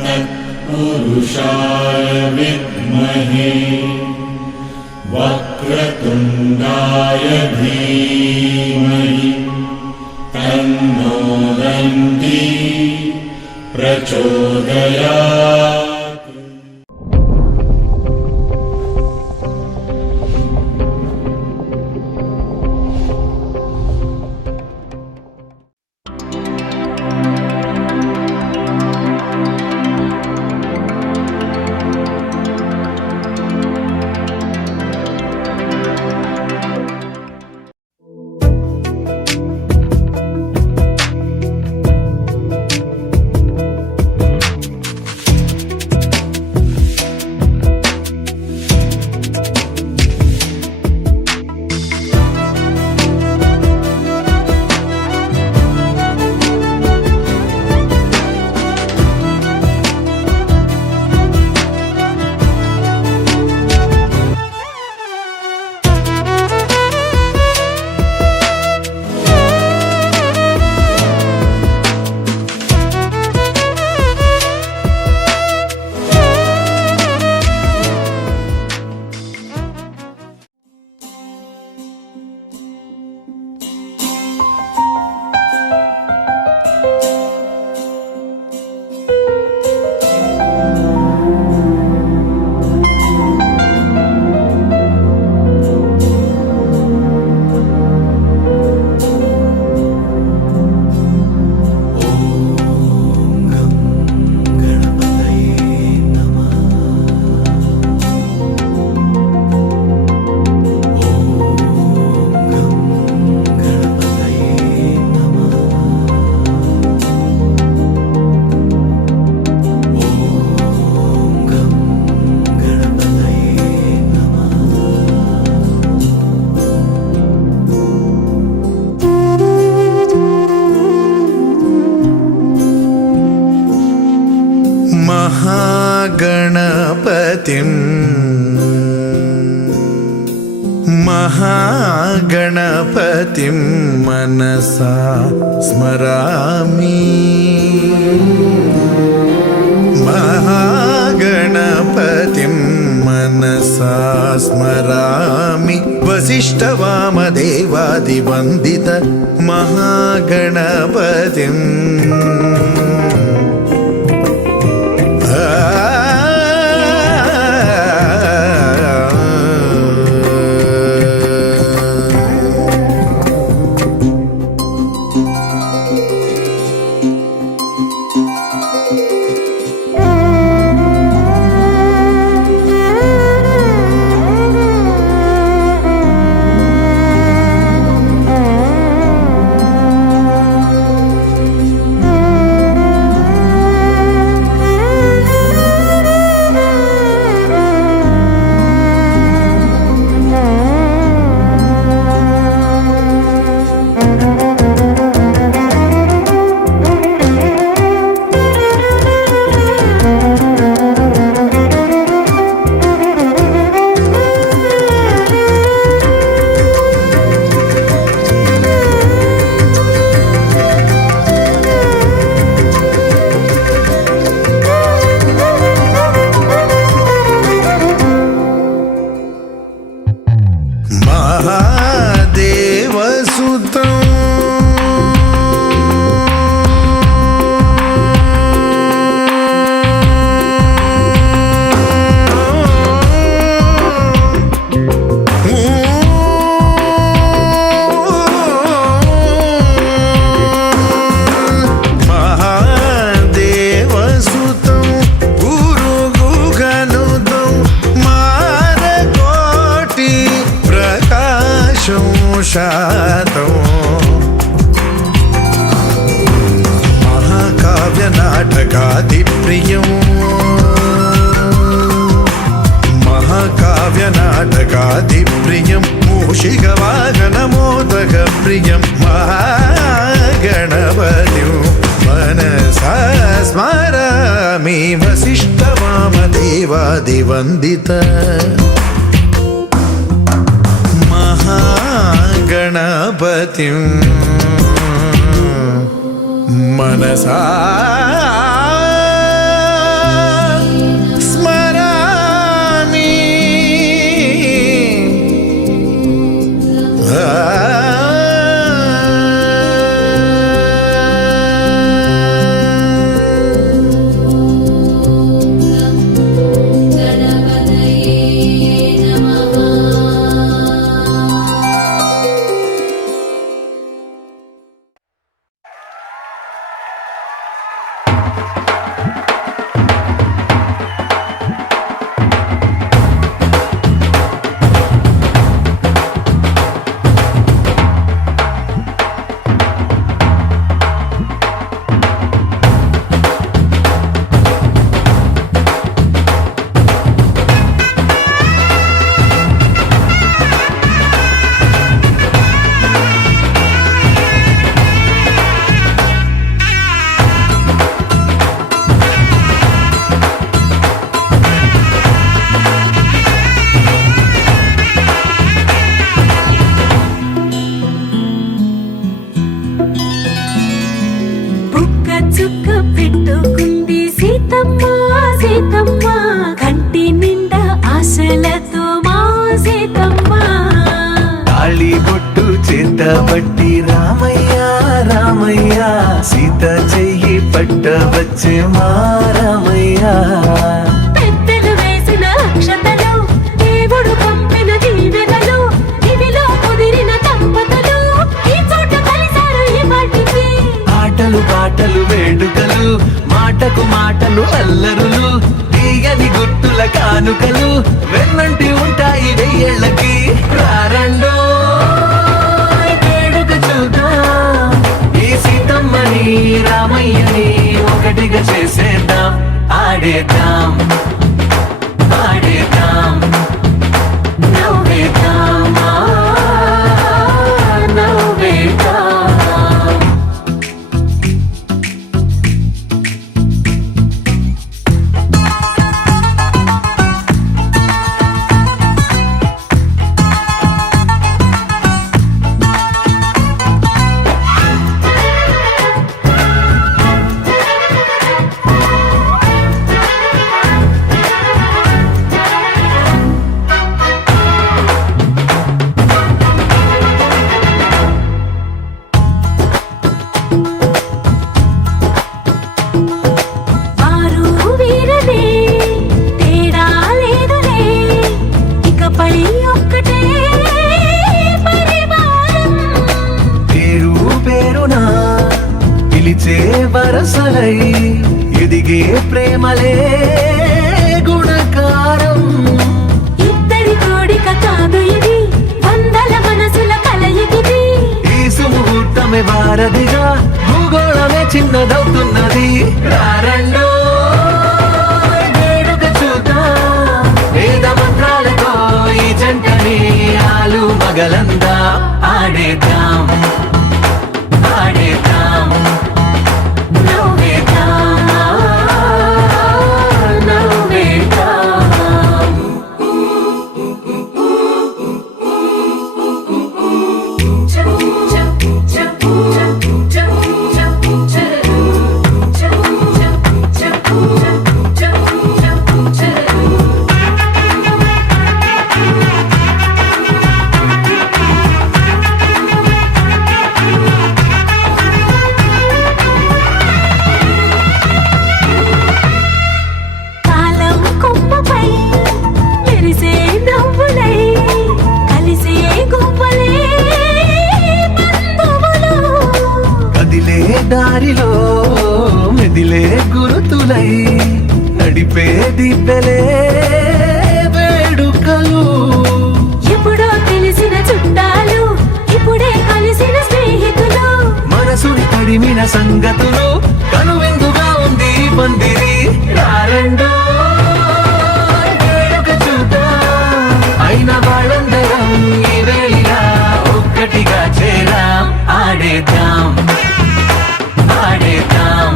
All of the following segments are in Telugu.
तत्पुरुषाय विद्महे वक्रतुण्डाय धीमहि तन्नो दन्ती प्रचोदयात्। महागणपतिं मनसा स्मरामि। महागणपतिं मनसा स्मरामि। वसिष्ठवामदेवादिवन्दित महागणपतिम् महाकाव्यनाटकादिप्रियम् महाकाव्यनाटकादिप्रियं मूषिकवाहनमोदकप्रियं महागणपतिं मनसा स्मरामि। वसिष्ठवामदेवादिवन्दित महागणपतिं మనసా స్మరామి చుక్క పెట్టుకుంది సీతమ్మ సీతమ్మ కంటి నిండా ఆశలతో మా సీతమ్మ తాళి బొట్టు చేతబట్టి రామయ్య రామయ్య సీత చెయ్యి పట్టవచ్చే మా రామయ్య పెద్దలు వేసిన అక్షతలు దేవుడు పంపిన దీవెనలు ఇవిలో కుదిరిన దంపతులు ఈ చోట కలిసారు ఈ పాటికి ఆటలు పాటలు వేడుకలు మాటకు మాటలు అల్లరులు తీయని గుర్తుల కానుకలు వెన్నంటి ఉంటాయి వెయ్యేళ్ళకి రారండో వేడుక చూద్దాం ఈ సీతమ్మని రామయ్యని ఒకటిగా చేసేద్దాం ఆడేద్దాం పాడేద్దాం నవ్వేద్దాం నవ్వేద్దాం వరసలై ఎదిగే ప్రేమలే గుణకారం ఇద్దరి కోడిక కాదు ఇది వందల మనసుల కలయికిది ఈ సుముహూర్తమే వారధిగా భూగోళమే చిన్నదవుతున్నది రారండో వేడుక చూద్దాం వేద మంత్రాలతో ఈ జంటని ఆలు మగలందా ఆడేద్దాం ఆడేద్దాం దారిలో మెదిలే గురుతులై నడిపే దిబ్బెలే వేడుకలు ఎప్పుడో తెలిసిన చుట్టాలు ఇప్పుడే కలిసిన స్నేహితులు మనసుని తడిమిన సంగతులు కనువిందుగా ఉంది పందిరి రారండో వేడుక చూద్దాం అయిన వాళ్ళందరం ఈ వేళ ఒక్కటిగా చేరాం ఆడేద్దాం ఆడేద్దాం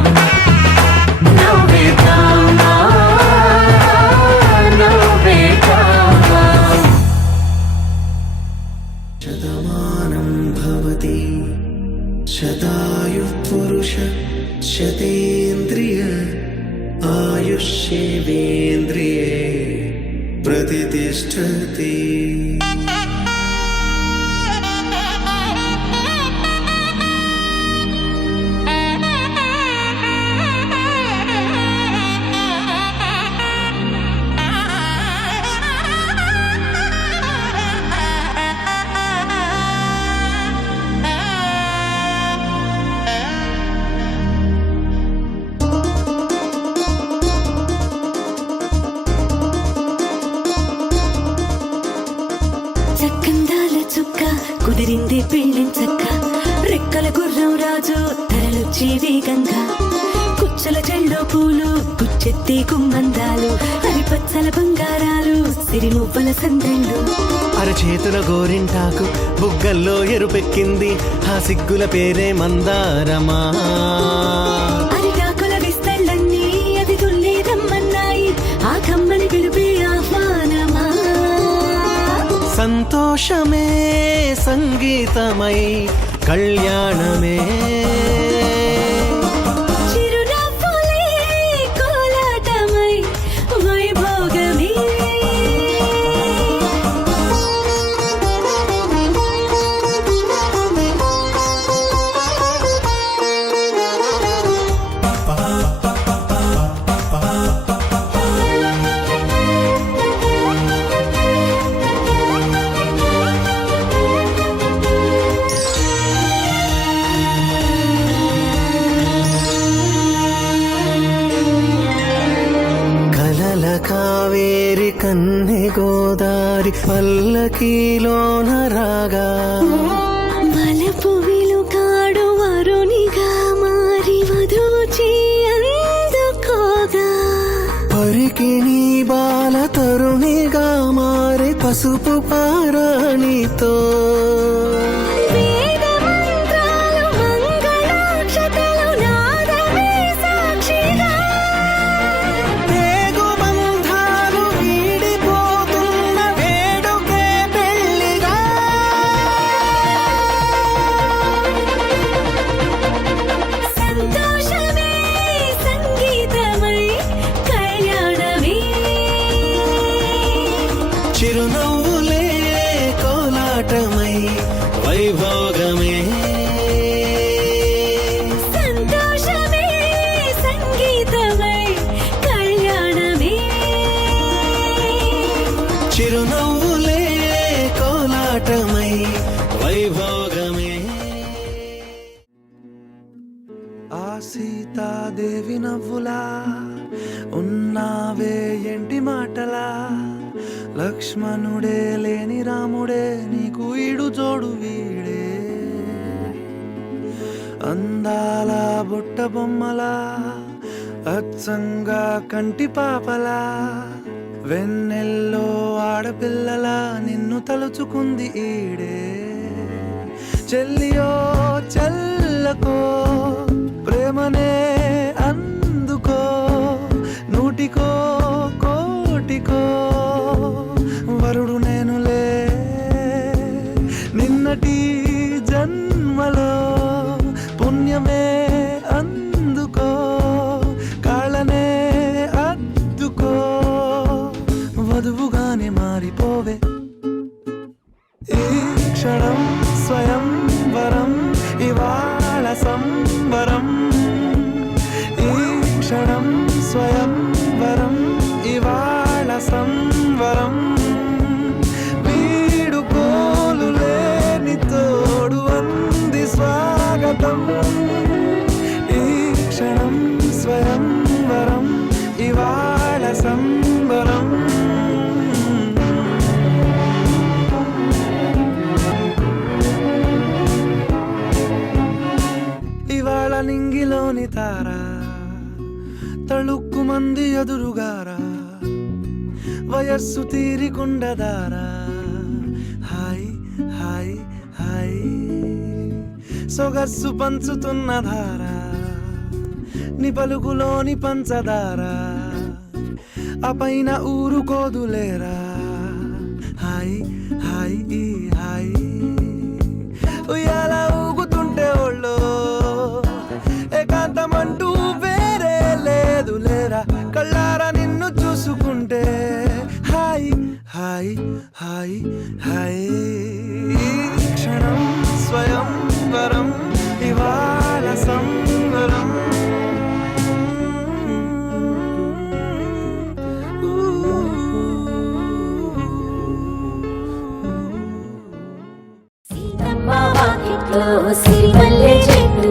నవ్వేద్దాం నవ్వేద్దాం శతమానం భవతి శతాయుః పురుష तिष्ठति చక్కందాల చుక్క కుదిరింది పెళ్ళించక్క రెక్కల గుర్రం రాజు తరలొచ్చే వేగంగా కుచ్చల చెల్లో పూలు గుచ్చెత్తి కుమ్మందాలు హరిపచ్చల బంగారాలు సిరిమువ్వల సందళ్ళు అరచేతుల గోరింటాకు బుగ్గల్లో ఎరుపెక్కింది ఆ సిగ్గుల పేరే మందారమా అరిటాకుల విస్తళ్ళన్నీ అది తుల్లి రమ్మన్నాయి ఆ కమ్మని పిలిపే ఆహ్వానమా సంతోషమే సంగీతమై కళ్యాణమే చిరునవ్వులే కోలాటమై వైభోగమే కలల కావేరి కన్నె గోదారి పల్లకీలోన రాగా మలపు విలుకాడు వరునిగా మారి వధూచి అందుకోగా పరికి నీ బాల తరుణిగా మారి పసుపు పారాణితో వేద మంత్రాలు మంగళాక్షతలు నాదమే సాక్షిగా పేగు బంధాలు వీడిపోతున్న వేడుకే పెళ్లిగా సంతోషమే సంగీతమై కళ్యాణమే చిరునవ్వులే కోలాటమై వైభోగమే సంతోషమే సంగీతమై కళ్యాణమే చిరునవ్వులే కోలాటమై వైభోగమే ఆ సీతాదేవి నవ్వులా ఉన్నావే ఎంటి మాటలా లక్ష్మణుడే లేని రాముడే నీకు ఈడు జోడు వీడే అందాల బుట్ట బొమ్మలా అచ్చంగా కంటి పాపలా వెన్నెల్లో ఆడపిల్లలా నిన్ను తలుచుకుంది ఈడే చెల్లియో చల్లకో ప్రేమనే అందుకో నూటికో కోటికో వరుడు నేనులే నిన్నటి జన్మలో పుణ్యమే అందుకో కాళ్ళనే అద్దుకో వధువుగానే మారిపోవే ఈ క్షణం స్వయం వరం ఇవాళ సంబరం ఈ క్షణం స్వయం వరం ఇవాళ సంవరం వీడుకోలు లేని తోడు అంది స్వాగతం ఈ క్షణం స్వయం వరం ఇవాళ సంబరం ఇవాళ నింగిలోని తారా తళుక్కు మంది ఎదురుగారా వయస్సు తీరికుండదారా హాయ్ హాయ్ హాయ్ సొగస్సు పంచుతున్న ధారా నీ పలుకులోని పంచదారా ఆ పైన ఊరుకోదులేరా హాయ్ హాయ్ ఈ హాయ్ ఉయ్యాల ఊగుతుంటే ఒళ్ళో ఏకాంతమంటూ వేరే లేదు లేరా కళ్ళారా నిన్ను చూసుకుంటే హాయ్ హాయ్ హాయ్ హాయ్ క్షణం స్వయం వరం ఇవాళ సంవరం సీతమ్మ వాకిట్లో సిరిమల్లె చెట్టు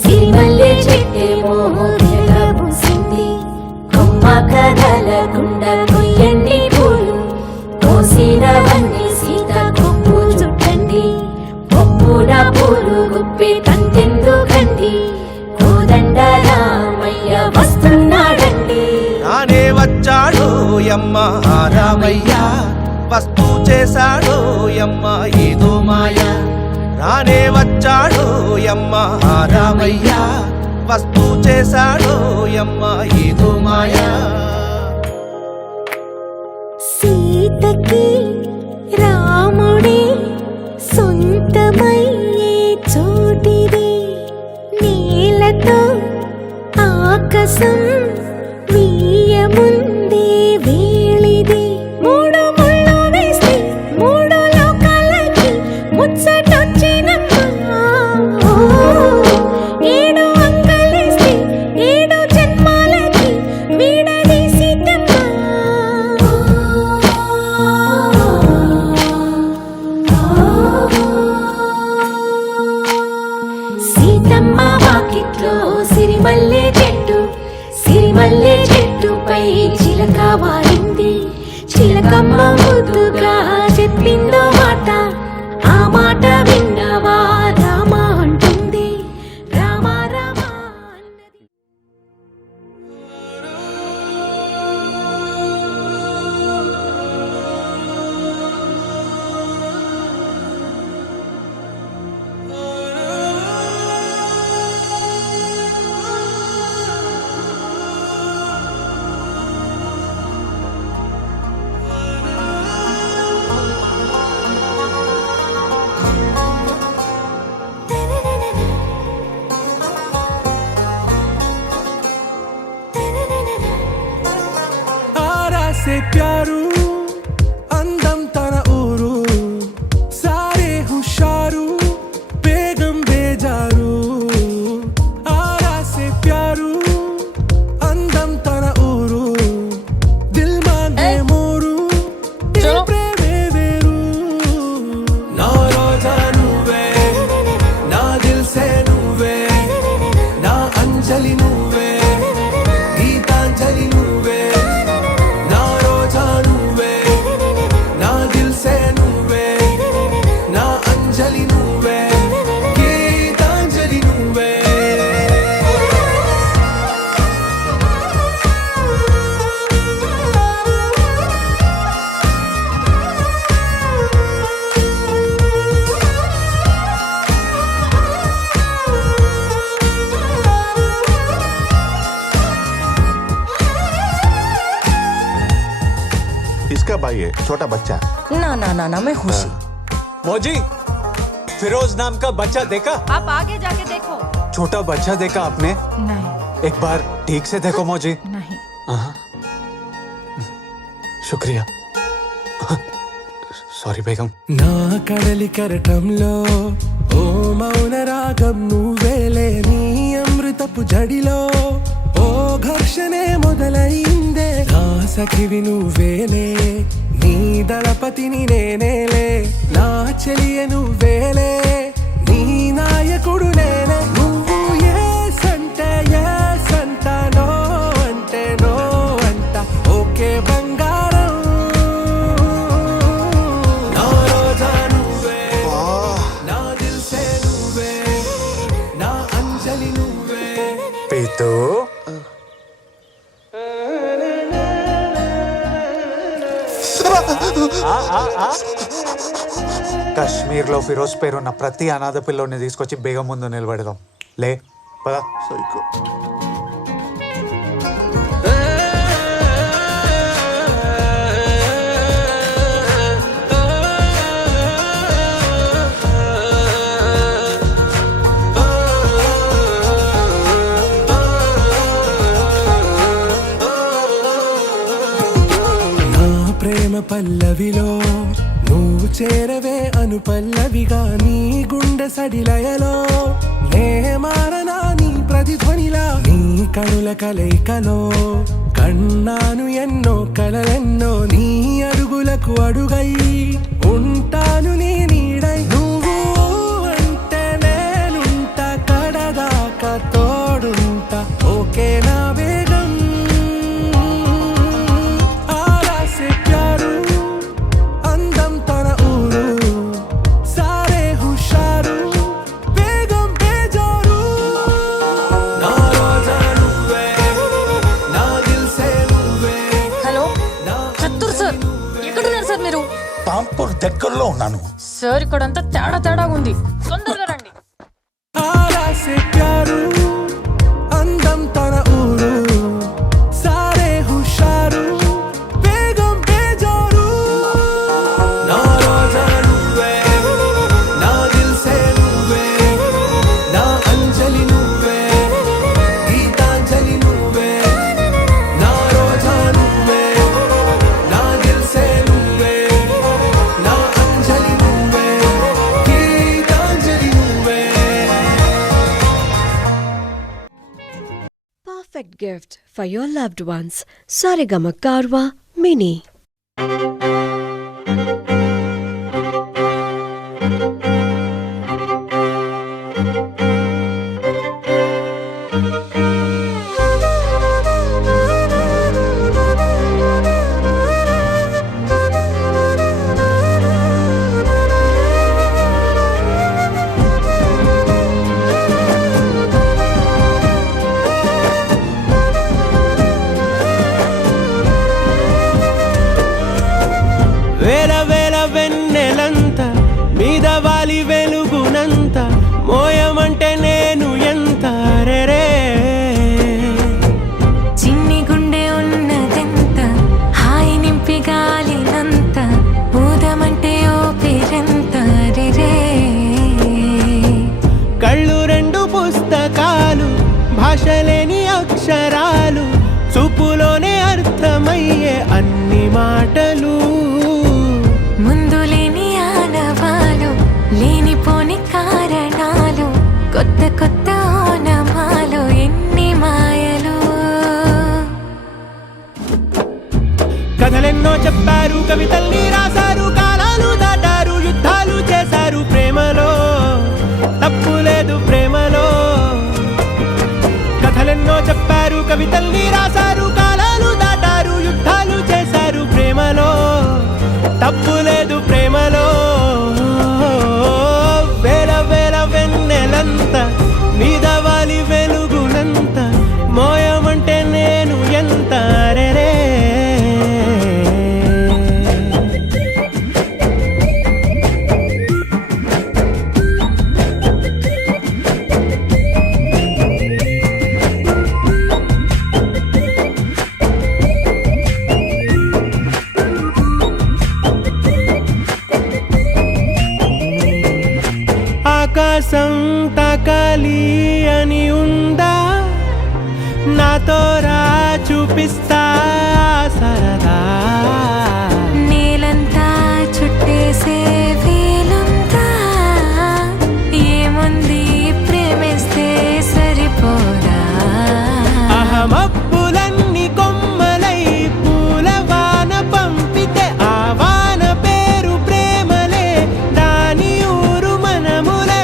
సిరిమల్లె చెట్టేమో తెగ పూసింది కొమ్మ కదలకుండా కొయ్యండి పూలు కోసినవన్నీ సీత కొప్పు చుట్టండి కొప్పున పూలు గుప్పే కంటెందుకండి కోదండ రామయ్య వస్తున్నాడండి నానే వచ్చాడు యమ్మ రామయ్య వస్తూ చేశాడు యమ్మ ఏదో మాయ రానే వచ్చాడు యమ్మ రామయ్య వస్తూ చేశాడు యమ్మ ఏదో మాయ సీతకి రాముడే సొంతమయ్యే చోటిది నీలతో ఆకాశం వీయముందే వేళిది మూడు ముళ్ళు వేస్తే మూడు లోకాలకి ముచ్చటొచ్చినమ్మా ఏడు అంకలేస్తే ఏడు జన్మాలకి వీడది సీతమ్మ వాకిట్లో సిరిమల్లె చెట్టు సిరిమల్లె చెట్టుపై చిలక వాలింది చిలకమ్మ ముద్దుగా చెప్పిందో మాట ఆ మాట విన్నవా రామ అంటుంది రామ రామ అన్నది आरा से प्यारू అందం తన ఊరు సారే హుషారు బేగం బేజారు ఆరా సే ప్యారు అందం తన ఊరు దిల్ మాంగే మోరు ప్రేమే వేరు నా రోజా నువ్వే నా దిల్ సే నువ్వే నా అంజలి నువ్వే గీతాంజలి నువ్వే నా రోజా నువ్వే నా దిల్ సే నువ్వే నా అంజలి నువ్వే గీతాంజలి నువ్వే इसका भाई है छोटा बच्चा। ना ना ना ना मैं खुशी मौजी फिरोज नाम का बच्चा देखा? आप आगे जाके देखो। छोटा बच्चा देखा आपने? नहीं एक बार ठीक से देखो मौजी। नहीं हाँ। शुक्रिया। सॉरी बेगम। నా కడలి కరటంలో ఓ మౌన రాగం నువ్వేలే నీ అమృతపు జడిలో ఓ ఘర్షణే మొదలైందే నా సఖివి నువ్వేలే నీ దళపతిని నేనేలే నా చెలియ నువ్వేలే నీ నాయకుడు నేనే నువ్వు ఏ సంటే ఏ సంట నో అంటే నో అంట ఓకే బంగారం నా రోజా నువ్వే నా దిల్ సే నువ్వే నా అంజలి నువ్వే पीतू కాశ్మీర్లో ఫిరోజ్ పేరున్న ప్రతి అనాథ పిల్లోని తీసుకొచ్చి బేగం ముందు నిలబెడదాం లే పదా सही ప్రేమపై పల్లవిలో నువ్వు చేరవే అను పల్లవిగా నీ గుండె సడిలయలో నే మారనా నీ ప్రతిధ్వనిలా నీ కనుల కలయికలో కన్నాను ఎన్నో కలలెన్నో నీ అడుగులకు అడుగై ఉంటాను నీ నీడై నువ్వు అంటే నేనుంట కడదాకా తోడుంటా ఓకే నా వేగం ఆరాసే ప్యారు అందం తన ఊరు సారే హుషారు వేగం బేజారు నా రోజా నువ్వే నా దిల్ సే నువ్వే హలో చత్తూర్ సార్ ఎక్కడున్నారు సార్ మీరు? పాంపూర్ దగ్గరలో ఉన్నాను. సార్ ఇక్కడంతా తేడా ఉంది, తొందరగా రండి. ఆరాసే ప్యారు అందం తన ఊరు సారే హుషారు వేగం బేజారు నా రోజా నువ్వే నా దిల్ సే నువ్వే నా అంజలి నువ్వే గీతాంజలి నువ్వే నా రోజా నువ్వే నా దిల్ సే నువ్వే నా అంజలి నువ్వే గీతాంజలి నువ్వే Perfect gift for your loved ones. Sarigama Karwa Mini. వేల వేల వెన్నెలంత మీద వాలి వెలుగునంత మోయమంటే నేను ఎంత రే చిన్ని గుండె ఉన్నదెంత హాయి నింపి గాలినంత ఊదమంటే ఓపిరెంత రే కళ్ళు రెండు పుస్తకాలు భాషలేని అక్షరాలు చూపులోనే అర్థమయ్యే అన్ని మాటలు ముందు లేని ఆనవాలు లేనిపోని కారణాలు కొత్త కొత్త ఓనమాలు ఎన్ని మాయలు కథలెన్నో చెప్పారు కవితల్ని రాశారు కాలాలు దాటారు యుద్ధాలు చేశారు ప్రేమలో తప్పు లేదు ప్రేమలో కథలెన్నో చెప్పారు కవితల్ని రాశారు కాలాలు దాటారు యుద్ధాలు చేశారు ప్రేమలో తప్పు లేదు ప్రేమలో వేల వేల వెన్నెలంత మీద వాలి వెలుగునంత మోయమంటే నేను ఎంత రే ఆకాశం తాకాలి అని ఉందా నాతో రా చూపిస్తా సరదా నేలంతా చుట్టేసే వీలుందా ఏముంది ప్రేమిస్తే సరిపోదా అహమప్పులన్నీ కొమ్మలై పూలవాన పంపితే ఆ వాన పేరు ప్రేమలే దాని ఊరు మనములే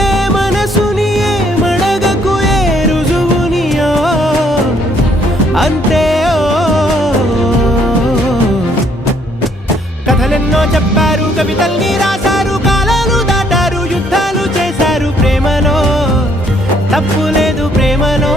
ఏ మనసుని ఏ మడగకు ఏ రుజువునియో అంతే కథలెన్నో చెప్పారు కవితల్ని రాశారు కాలాలు దాటారు యుద్ధాలు చేశారు ప్రేమలో తప్పు లేదు ప్రేమలో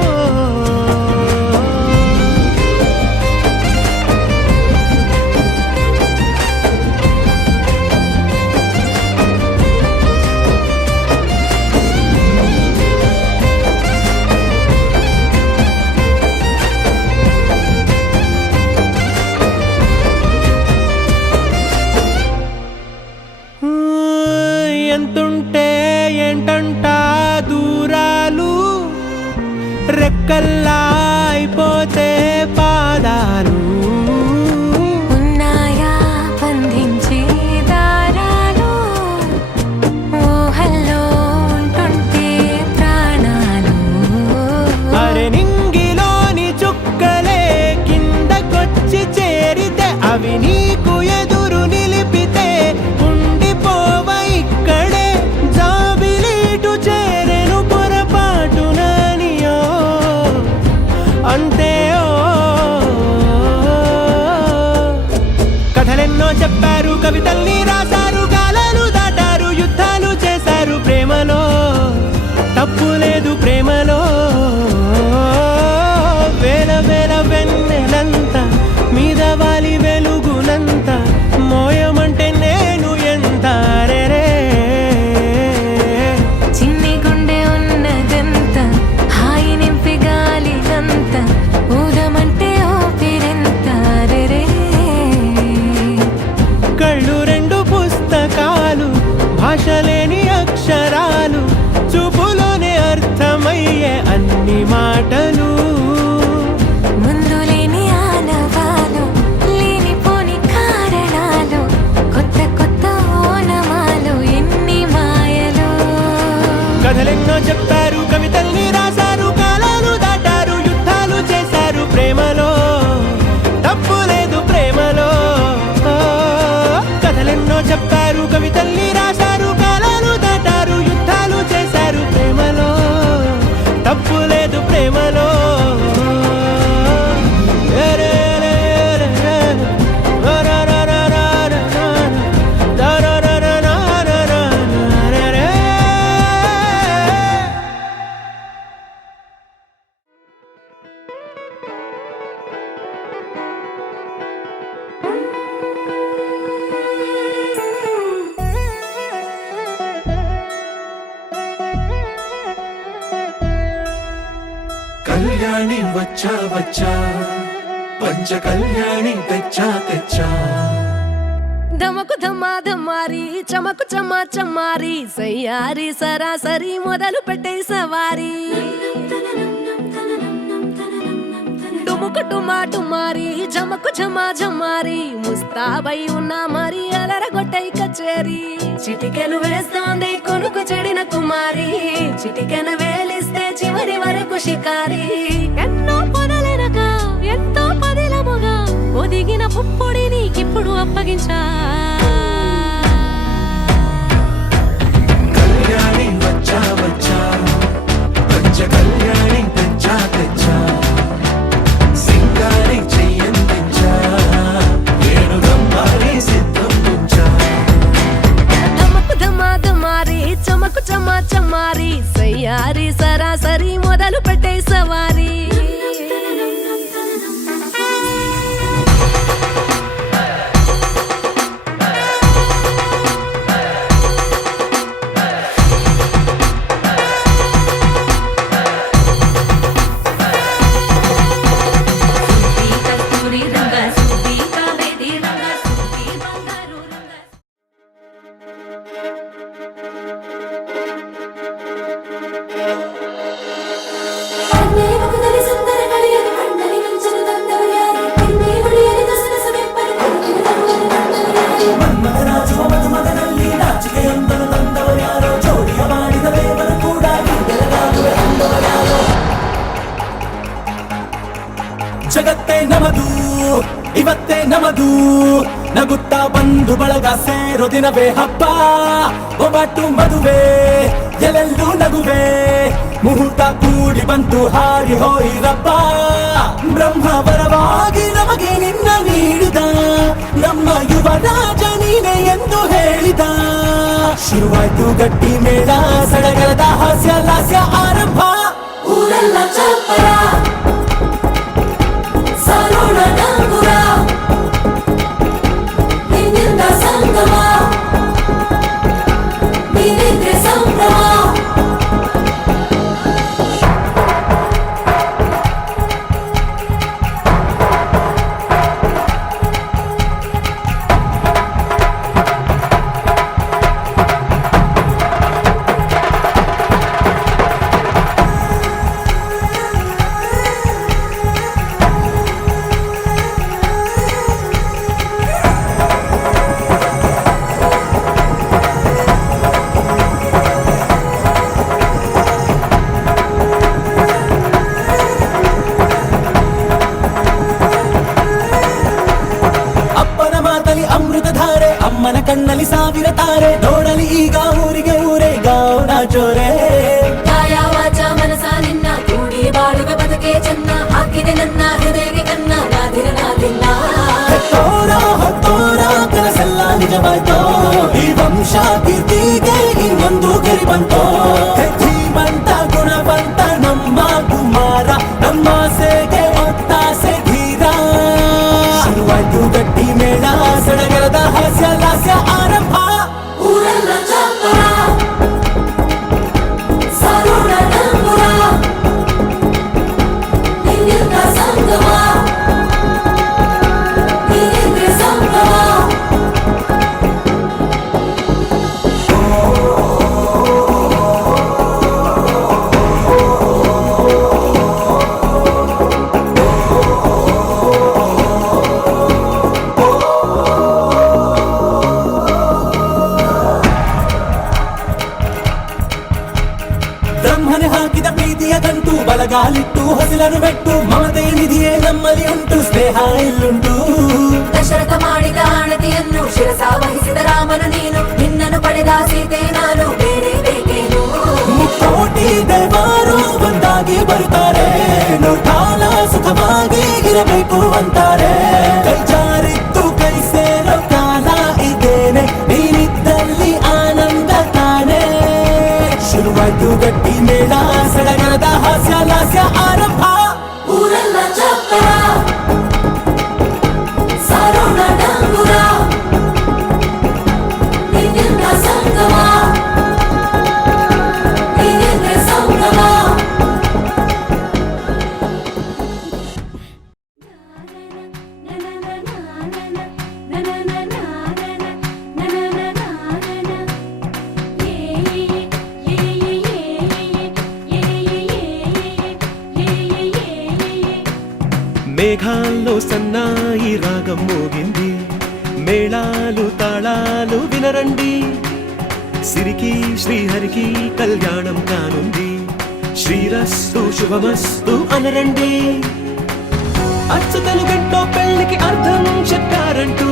ఎంతుంటే ఏంటంట దూరాలు రెక్కల్లా అయిపోతే పాదాలు ఉన్నాయా మాటలు ముందు లేని ఆనవాలు లేనిపోని కారణాలు కొత్త కొత్త ఓనమాలు ఎన్ని మాయలు కథలెన్నో చెప్పారు కవితల్ని రాశారు కాలాలు దాటారు యుద్ధాలు చేశారు ప్రేమలో తప్పు లేదు ప్రేమలో కథలెన్నో చెప్పారు కవితల్ని రాశారు కాలాలు దాటారు యుద్ధాలు చేశారు ప్రేమలో తప్పు లేదు ప్రేమలో కళ్యాణి వచ్చా వచ్చా పంచ కళ్యాణి తెచ్చా తెచ్చా ధమకు ధమా ధమారి చమకు చమా చమారి సయ్యారి సరాసరి మొదలు పెట్టే సవారీ డుముకు టుమా టుమారి జమకు ఝమా ఝమారి ముస్తాబై ఉన్నా మరి అలరగొట్టై కచేరి చిటికెను వేస్తోంది కొనుకు చెడిన కుమారి చిటికెను వేలిస్తే చివరి వరకు షికారి ఎన్నో పొదలెనక ఎంతో పదిలముగా ఒదిగిన పుప్పొడి నీకిప్పుడు అప్పగించా కళ్యాణి వచ్చా వచ్చా పంచ కళ్యాణి తెచ్చా తెచ్చా సింగారి చెయ్యందించా నేను గమ్మారి సిద్ధం ఉంచా ధమకు ధమా ధమారి చమకు చమా చమారి సయ్యారి సరాసరి మొదలు పెట్టే సవారీ ಜಗತ್ತೇ ನಮದು ಇವತ್ತೇ ನಮದು ನಗುತ್ತಾ ಬಂಧು ಬಳಗ ಸೇರೋ ದಿನವೇ ಹಬ್ಬ ಒಬ್ಬಟ್ಟು ಮದುವೆ ಎಲ್ಲೆಲ್ಲೂ ನಗುವೆ ಮುಹೂರ್ತ ಕೂಡಿ ಬಂತು ಹಾರಿ ಹೋಯಿರಪ್ಪ ಬ್ರಹ್ಮ ವರವಾಗಿ ನಮಗೆ ನಿನ್ನ ನೀಡಿದ ನಮ್ಮ ಯುವರಾಜ ನೀನೆ ಎಂದು ಹೇಳಿದ ಶುರುವಾಯ್ತು ಗಟ್ಟಿ ಮೇಳ ಸಡಗರದ ಹಾಸ್ಯ ಲಾಸ್ಯ ಆರಂಭ ಊರೆಲ್ಲ ಚಪ್ಪರ ಸಾರೋಣ ಡಂಗುರ ನಿನ್ನಿಂದ ಸಂಗಮ ನೀನಿದ್ರೆ ಸಂಭ್ರಮ ಅಮ್ಮನ ಕಣ್ಣಲ್ಲಿ ಸಾವಿರ ತಾರೆ ನೋಡಲಿ ಈಗ ಊರಿಗೆ ಊರೇ ಗಾವನ ಜೋರೆ ಕಾಯ ವಾಚ ಮನಸ ನಿನ್ನ ಕೂಡಿ ಬಾಳುವ ಬದುಕೆ ಚೆನ್ನ ಹಾಕಿದೆ ನನ್ನ ಹೃದಯಕ್ಕೆ ಕನ್ನ ನಾದಿರನಾದಿಲ್ಲ ಹತ್ತೋರ ಕನಸೆಲ್ಲ ನಿಜವಾಯ್ತೋ ಈ ವಂಶ ಕೀರ್ತಿಗೆ ಇನ್ನೊಂದು ಗೆರಿ ಬಂತೋ ಧೀಮಂತ ಗುಣವಂತ ನಮ್ಮ ಕುಮಾರ ನಮ್ಮ ಸೇಗೆ ಒತ್ತಾಸೆ ಧೀರ ಶುರುವಾಯ್ತು ಗಟ್ಟಿ ಮೇಳ ಸಡಗರದ ಹಾಸ್ಯ ಲಾಸ್ಯ ಆರಂಭ ಊರೆಲ್ಲ ಚಪ್ಪರ ಸಾರೋಣ ಡಂಗುರ ನಿನ್ನಿಂದ ಸಂಗಮ ನೀನಿದ್ರೆ ಸಂಭ್ರಮ వడగాలిట్టు హసిలను పెట్టు మమతే నిధియే నమ్మలి ఉంటూ ಸ್ನೇಹ ಇಲ್ಲುಂಟು ದಶರಥ ಮಾಡಿದ ಆಣತಿಯನ್ನು ಶಿರಸ ವಹಿಸಿದ ರಾಮನು ನೀನು ನಿನ್ನನ್ನು ಪಡೆದ ಸೀತೆ ನಾನು ಬೇರೆ ಬೇಕೇನು ಮುಕ್ಕೋಟಿ ದೇವರು ಒಂದಾಗಿ ಬರುತ್ತಾರೆ ನೋಟಾಲ ಸುಖವಾಗಿ ಇರಬೇಕು ಅಂತಾರೆ ಕೈ ಜಾರಿತ್ತು ಕೈ ಸೇರೋ ಕಾಲ ಇದೇನೆ ನೀನಿದ್ದಲ್ಲಿ ಆನಂದ ತಾನೆ ಶುರುವಾಯ್ತು ಗಟ್ಟಿ ಮೇಳ ಸಡಗರದ ಹಾಸ್ಯ ಲಾಸ್ಯ ಆರಂಭ ಊರೆಲ್ಲ ಚಪ್ಪರ ಸಾರೋಣ ಡಂಗುರ ನಿನ್ನಿಂದ ಸಂಗಮ ನೀನಿಂದ ಸಂಗಮ మేఘాల్లో సన్నాయి రాగం మోగింది మేళాలు తాళాలు వినరండి సిరికి శ్రీహరికి కళ్యాణం కానుంది శ్రీరస్తు శుభమస్తు అనరండి అచ్చతలు గంటో పెళ్లికి అర్థం చెప్పారంటూ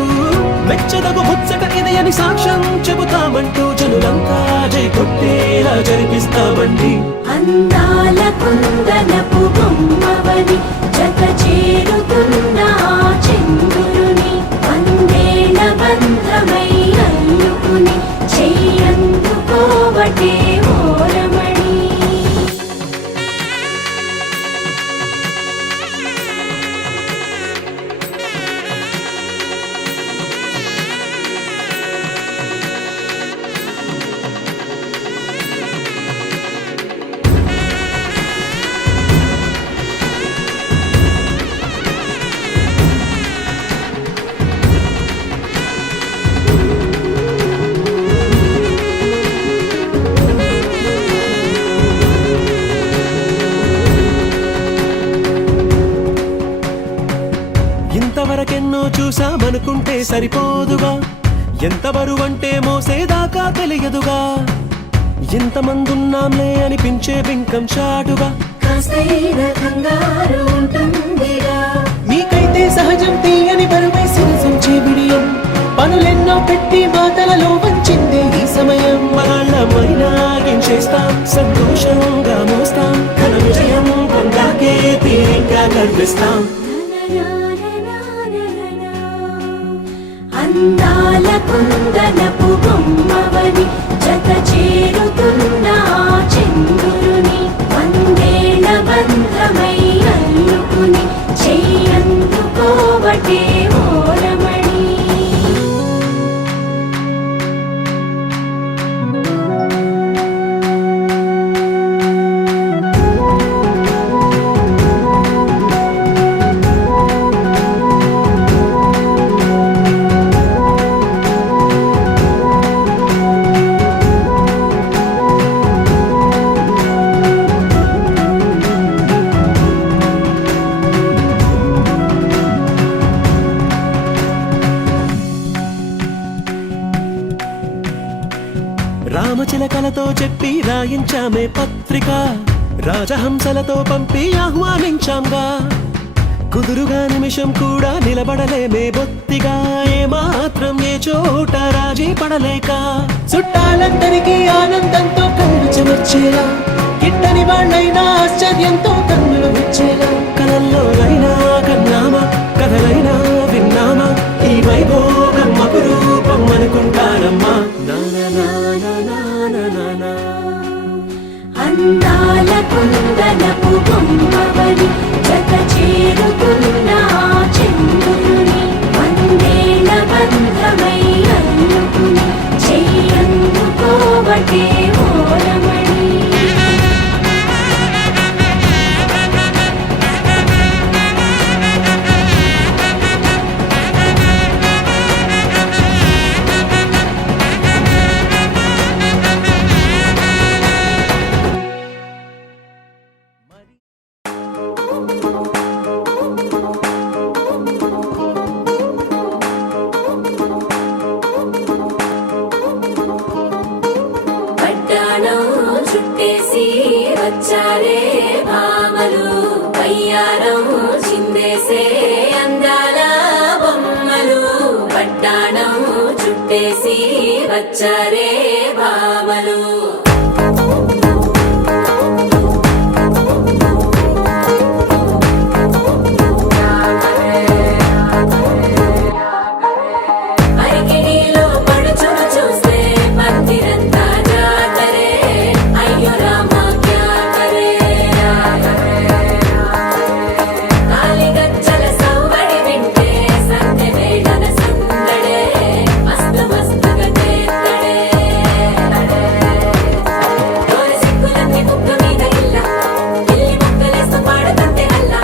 మెచ్చదగు ముచ్చట ఇది అని సాక్ష్యం చెబుతామంటూ జనులంతా జై కొట్టేలా జరిపిస్తామండి అందాల కుందనపు బొమ్మవని జత చేరుతున్న ఆ చంద్రుని వందేళ్ల బంధమై అల్లుకుని చెయ్యందుకోవటే ఓరమణి ఇంతవరకెన్నో చూసామనుకుంటే సరిపోదుగా ఎంత బరువంటే మోసేదాకా తెలియదుగా ఇంతమందున్నాంలే అనిపించే బింకం చాటుగా కాస్తైన కంగారు ఉంటుందిగా మీకైతే సహజం తీయని బరువై సిరసించే బిడియం పనులెన్నో పెట్టి మాటలలో వంచిందే ఈ సమయం మగాళ్ళమైనా ఏం చేస్తాం సంతోషంగా మోస్తాం ఘన విజయం పొందాకే తీరిగ్గా గర్విస్తాం అందాల కుందనపు బొమ్మవని జత చేరుతున్న ఆ చంద్రుని వందేళ్ల బంధమై అల్లుకుని చెయ్యందుకోవటే ఓరమణి రామచిలకలతో చెప్పి రాయించామే పత్రిక రాజహంసలతో పంపి ఆహ్వానించాంగా కుదురుగా నిమిషం కూడా నిలబడలేమే బొత్తిగా ఏమాత్రం ఏ చోట రాజీ పడలేక చుట్టాలందరికీ ఆనందంతో కళ్ళు చెమర్చేలా గిట్టని వాళ్ళైనా ఆశ్చర్యంతో కన్నులు వచ్చేలా కలల్లోనైనా కన్నామా కథలైనా విన్నామా ఈ వైభోగం అపురూపం అనుకుంటానమ్మా అందాల కుందనపు బొమ్మవని జత చేరుతున్న ఆ చంద్రుని వందేళ్ల బంధమై అల్లుకుని చెయ్యందుకోవటే ఓరమణి పట్టాణం చుట్టేసి వచ్చారే భామ భామలు వయ్యారం చిందేసే అందాల బొమ్మలు పట్టాణం చుట్టేసి వచ్చారే భామలు అరికిడిలో పడుచును చూస్తే పందిరంతా జాతరే అయ్యో రామా క్యా కరే కాలిగజ్జల సవ్వడి వింటే సందె వేళన సందడే మస్తు మస్తుగా చేత్తడే తోరి సిక్కులన్నీ ముక్క మీద ఇల్ల పిల్లి ముక్కలేస్తూ పాడుతుంటే అల్లా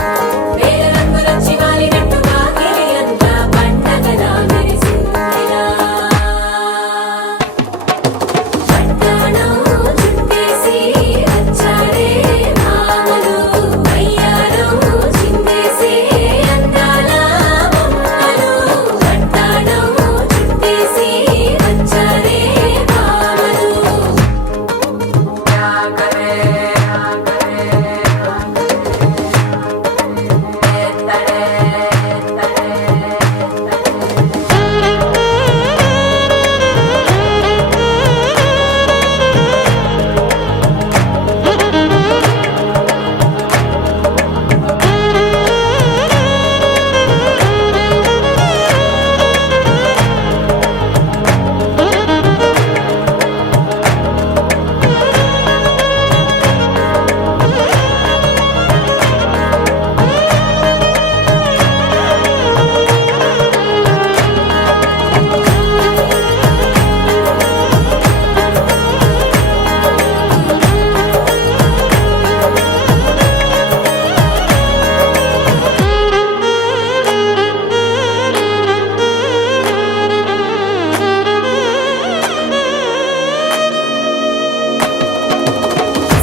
వేల రంగులొచ్చి వాలినట్టుగా గిలి అంతా పండగలా మెరిసిందిలా పట్టాణం చుట్టేసి వచ్చారే భామలు వయ్యారం చిందేసే అందాల బొమ్మలు పట్టాణం చుట్టేసి వచ్చారే భామలు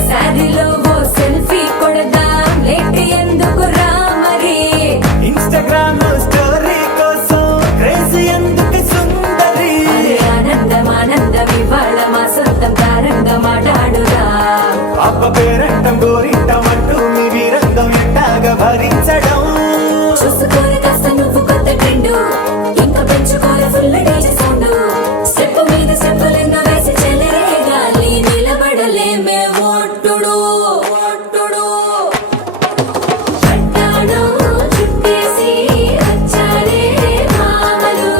శారీలో ఓ సెల్ఫీ కొడదాం లేట్ ఎందుకు రా మరి ఇన్స్టాగ్రామ్ లో స్టోరీ కోసం క్రేజీ ఎందుకు సుందరి అరే ఆనందం ఆనందం ఇవాళ మా సొంతం తారంగా మాట్లాడురా పాప పేరంటం గోరింటం అంటూ మీ వీరంగం ఎట్టాగా భరించడం చూసుకోని కాస్త నువ్వు కొత్త ట్రెండ్ ఇంకా పెంచుకోని ఫుల్ డీజే సౌండ్ స్టెప్ మీద స్టెప్పులెన్నో వేసి చెలరే గాలి నిలబడలేమే ఒట్టుడు పట్టాణం చుట్టేసి వచ్చారే భామలు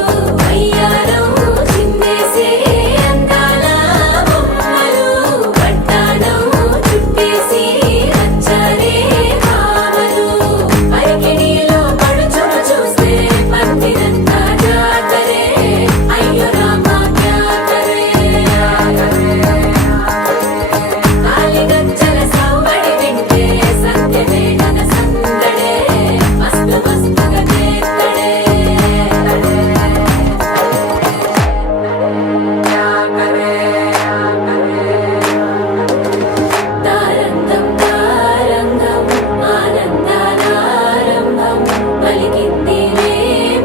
వయ్యారం చిందేసే అందాల బొమ్మలు పట్టాణం చుట్టేసి వచ్చారే భామలు అరికిడిలో పడుచును చూస్తే పందిరంతా జాతరే అయ్యో రామా క్యా కరే కాలిగజ్జల సవ్వడి వింటే సంధ్య వేళన సందడే మస్తు మస్తుగా చేత్తడే తారంగం తారంగం ఆనందానారంభం పలికిందిలే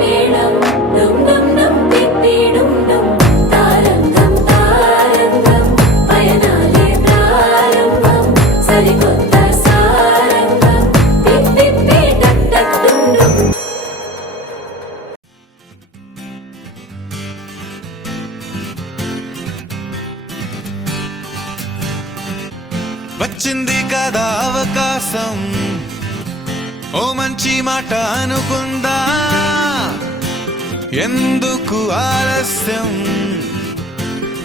మేళం డుమ్ డుమ్ డుమ్ తిప్పి డుమ్ డుమ్ తారంగం తారంగం పయనాలే ప్రారంభం సరికొత్త సారంగం తిప్పి టక్ టక్ డుమ్ డుమ్ వచ్చింది కదా అవకాశం ఓ మంచి మాట అనుకుందా ఎందుకు ఆలస్యం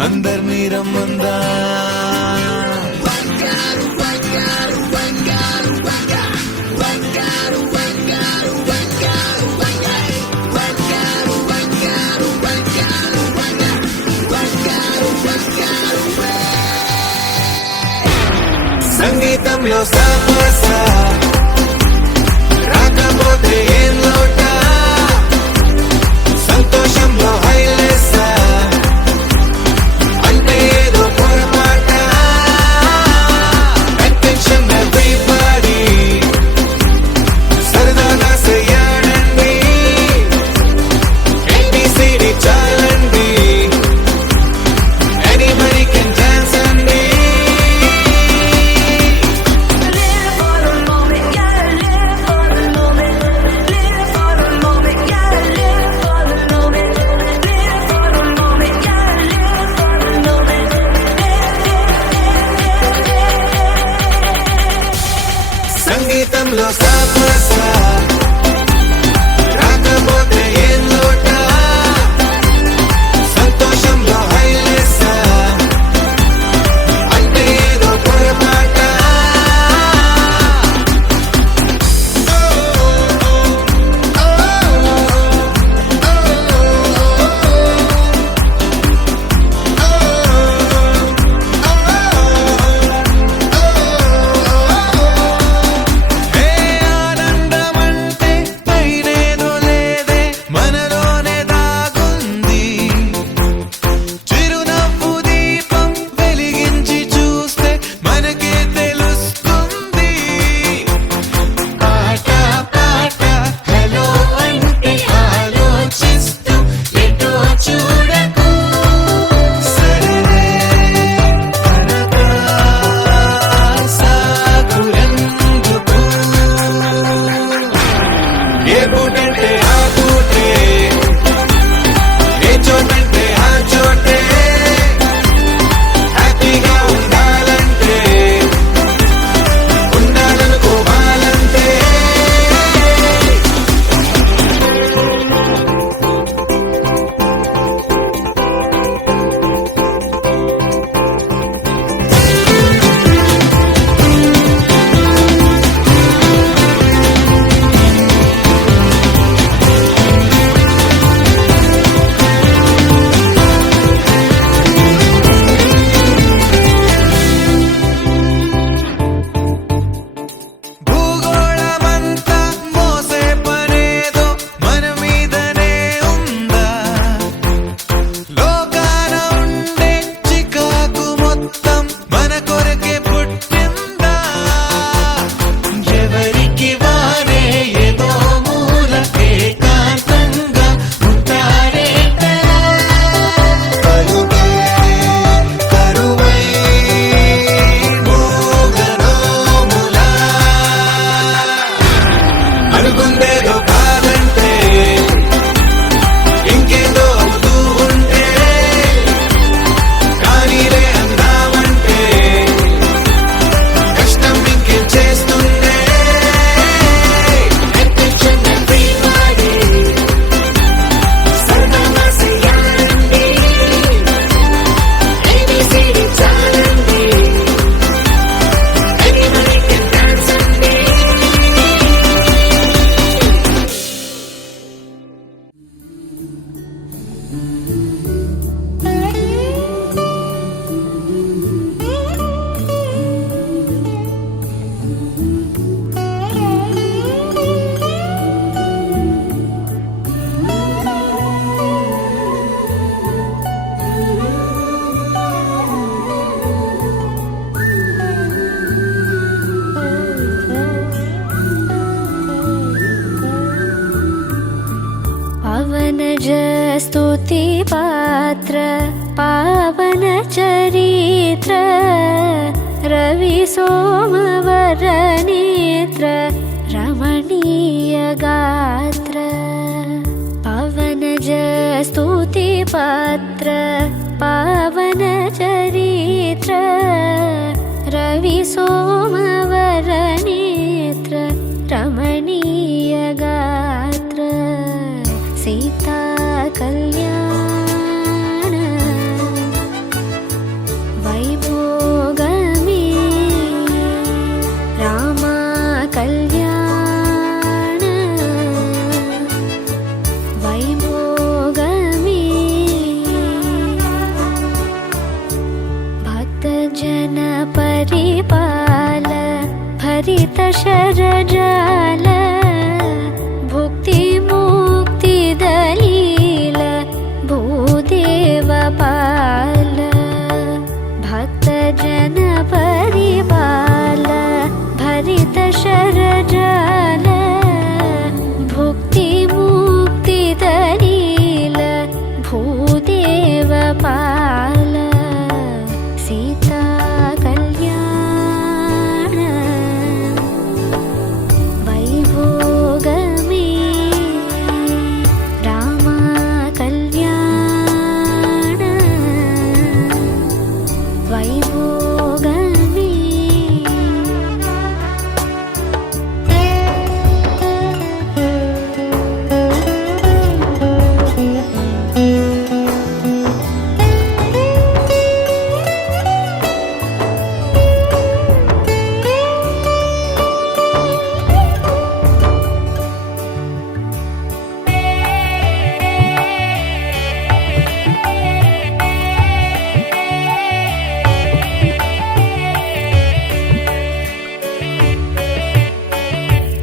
అందరినీ రమ్మందా సంగీతంలో సమోస రాకపోతే ఏం లోట సంతోషంలో హైలేస అంటే ఏదో పొరపాట అటెన్షన్ ఎవ్రీబడీ సరదాగా చెయ్యాడండి ABCD చాలండి anybody can dance అండి Live for the moment. स्तुति पात्र पावन चरित्र रवि सोमवर नेत्र रमणीय गात्र पवन स्तुति पात्र पावन चरित्र रवि सोमवर नेत्र रमणीय गात्र सीता कल्याण वैभोगमे रामा कल्याण वैभोगमे भक्तजन परिपाल भरित शरजाल भुक्ति मुक्ति दलील भूदेव पाल भक्तजन परिपाल भरित शरजाल भुक्ति मुक्ति दलील भूदेव पाल सीता कल्याण वैभोगमे रामा कल्याण वैभोगमे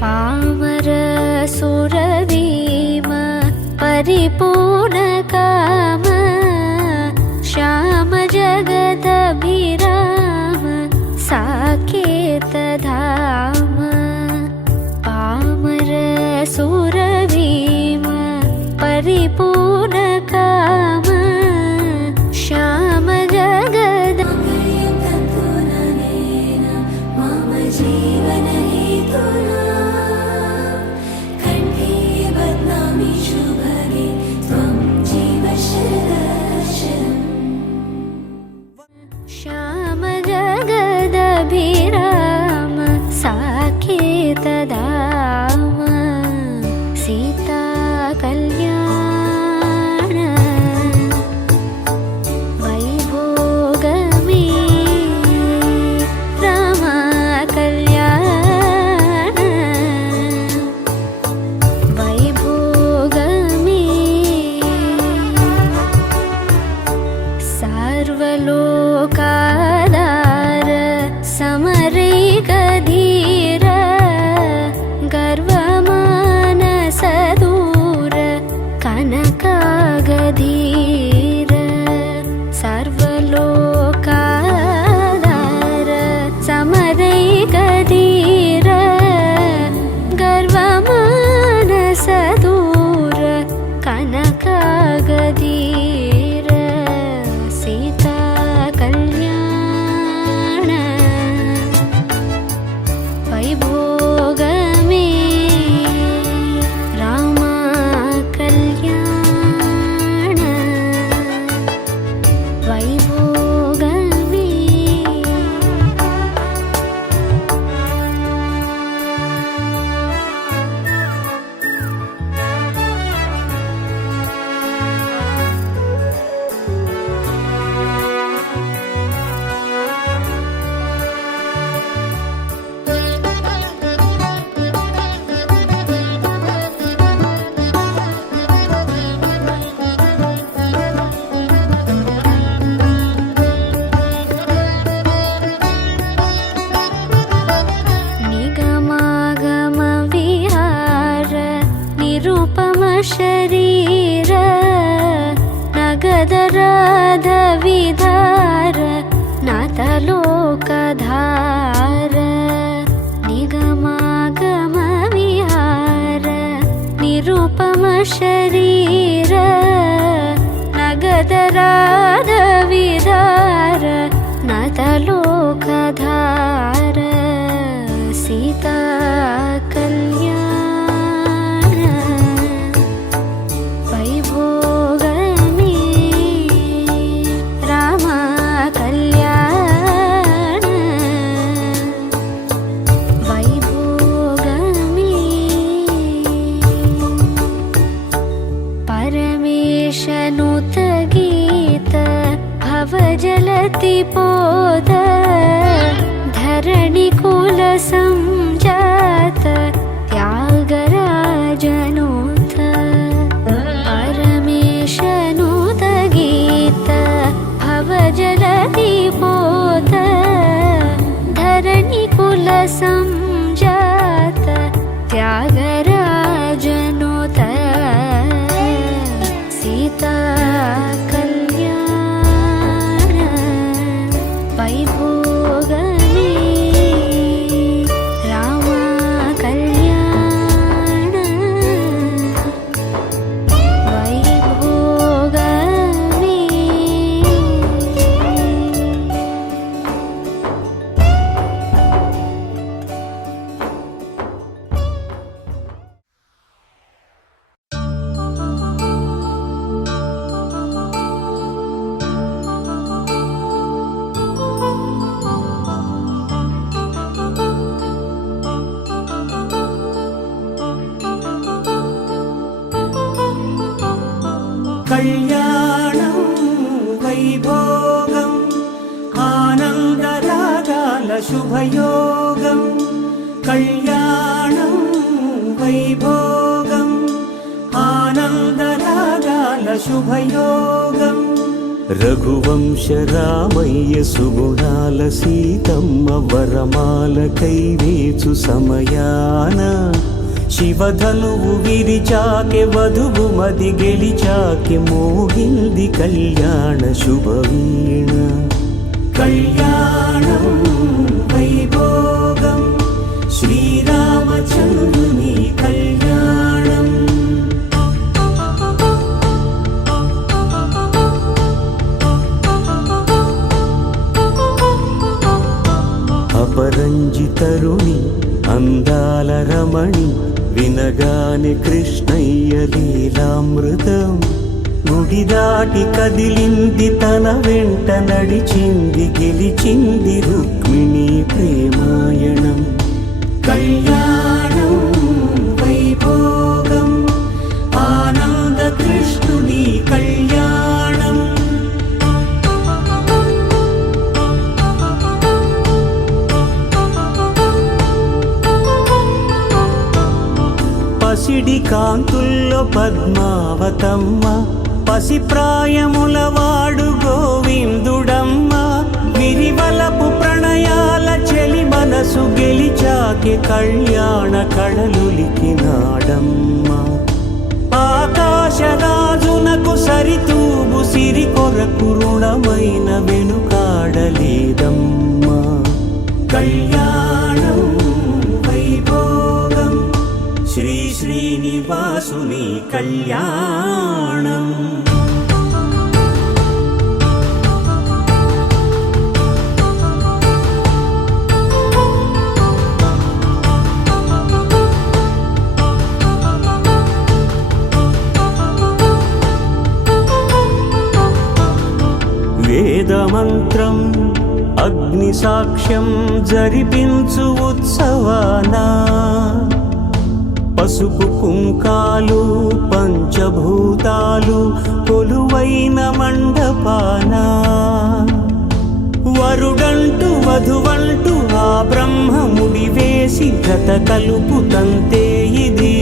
पामर सुरवीम परिपूर्ण काम श्याम जगदभिराम साकेत धाम पामर सुरवीम परिपूर्ण काम श्याम जगद मम जीवन हेतुना कंठे बध्नामि शुभगे त्वं जीव शरदर्शनम् श्याम जगदभिराम साकेत धाम सीता कल्याण वैभोगमे रामा कल्याण वैभोगमे सर्वलोकाधार समरैकधीर गर्वमानसदूर कनकागधीर सर्वलोकाधार समरैकधीर गर्वमानसदूर कनकागधीर सीता कल्याण वैभोगमे रामा कल्याण वैभोगमे निगमागम विहार निरुपम शरीर नगदराध विधार नाथलोकधार निगमागम विहार निरुपम शरीर जलति पोद धरणि कुल संजात त्यागराजनुत परमेशनुत गीत भव जलति पोद धरणि कुल संजात त्यागराजनुत सीता कल्याण वैभोगमे राम कल्याण वैभोगमे కళ్యాణం వైభోగం ఆనందరాగాల శుభయోగం కళ్యాణం వైభోగం ఆనందరాగాల శుభయోగం రఘువంశ రామయ్య సుగుణాల సీతమ్మ వరమాల కైవేచు సమయాన శివధనువు విరిచాకె వధువు మది గెలిచాకె మోగింది కళ్యాణ శుభవీణ కళ్యాణం వైభోగం శ్రీరామచంద్రుని కళ్యాణం అపరంజి తరుణి అందాల రమణి వినగానే కృష్ణయ్య లీలామృతం గుడి దాటి కదిలింది తన వెంట నడిచింది గెలిచింది రుక్మిణి ప్రేమాయణం కళ్యాణం వైభోగం ఆనంద కృష్ణుని కళ్యాణం పసిడి కాంతుల్లో పద్మావతమ్మ పసి ప్రాయముల వాడు గోవిందుడమ్మ విరివలపు ప్రణయాల చెలి మనసు గెలిచాకే కళ్యాణ కళలులికినాడమ్మ ఆకాశరాజునకు సరితూగు సిరి కొరకు రుణమైన వెనుకాడలేదమ్మా కళ్యాణం వైభోగం శ్రీ శ్రీనివాసుని కళ్యాణం వేదమంత్రం అగ్ని సాక్ష్యం జరిపించు ఉత్సవానా పసుపు కుంకాలు పంచభూతాలు కొలువైన మండపానా వరుడంటూ వధువంటూ ఆ బ్రహ్మముడి వేసి గత కలుపు తంతే ఇది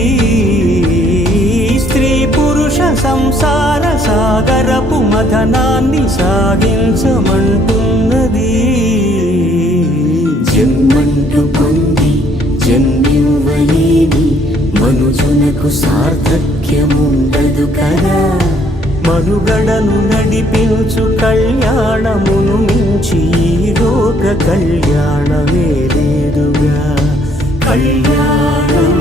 స్త్రీ పురుష సంసార సాగరపు మథనాన్ని సాగించమంటున్నది జన్మంటూ పొంది జన్మివ్వలేని మనుజునకు సార్థక్యముండదు కదా మనుగడను నడిపించు కళ్యాణమును మించి ఈ లోక కళ్యాణమే లేదుగా కళ్యాణం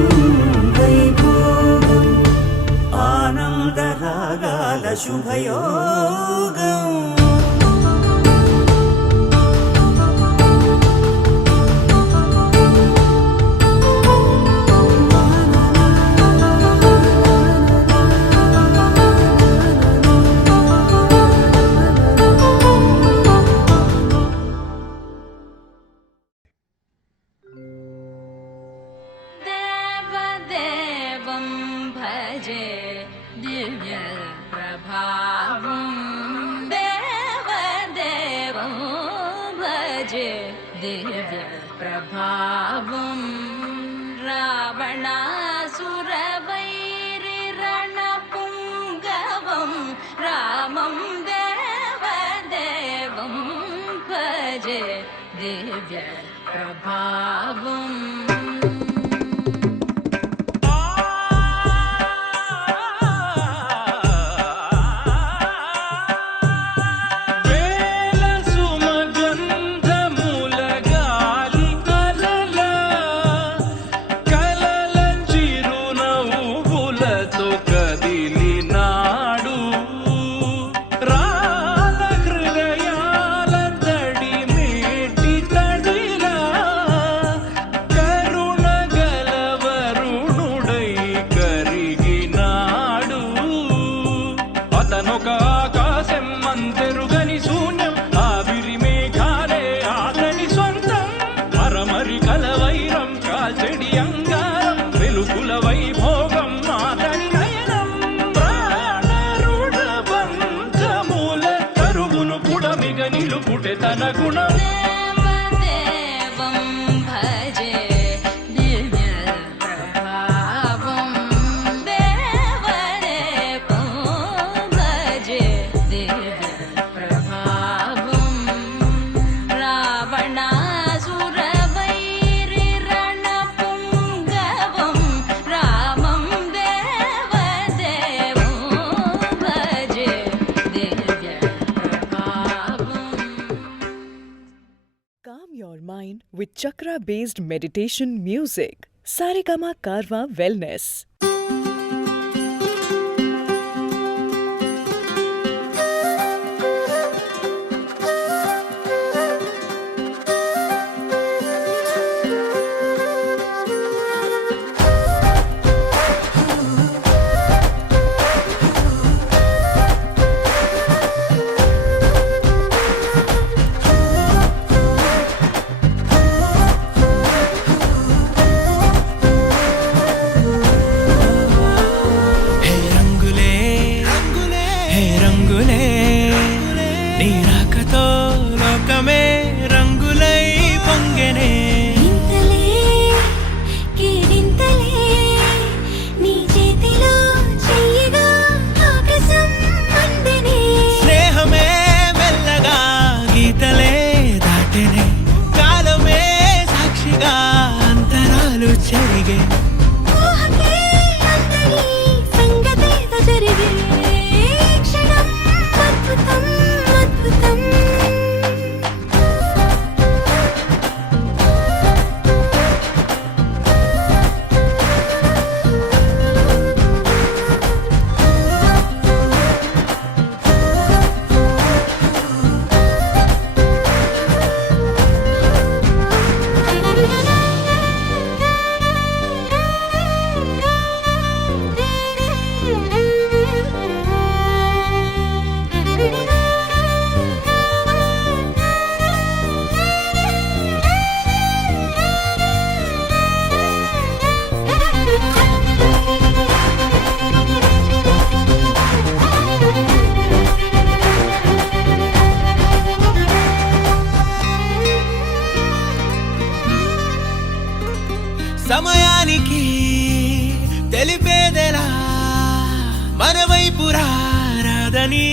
వైభోగం ఆనందరాగాల శుభయోగం भजे दिव्य प्रभावं భజే దివ్య ప్రభావం రావణాసురవైరి రణపుంగవం రామం దేవదేవం భజే దివ్య ప్రభావం తన గుణం దేవదేవం భజే దివ్య ప్రభావం దేవదేవం భజే దివ్య ప్రభావం రావణాసురవైరి రణపుంగవం రామం దేవదేవం భజే దివ్య ప్రభావం. Calm your mind with chakra based meditation music. Saregama Karwa Wellness. హే రంగులే హే రంగులే నీ రాకతో లోకమే రంగులై పొంగెనే ఇంతలే కేరింతలే నీ చేతిలో చెయ్యగా ఆకాశం అందనే స్నేహమే మెల్లగా గీతలే దాటెనే కాలమే సాక్షిగా అంతరాలు చెరిగే ఊహకే అందని సంగతేదో జరిగే క్షణం అద్భుతం అద్భుతం సమయానికి తెలిపేదెలా మన వైపు రాదని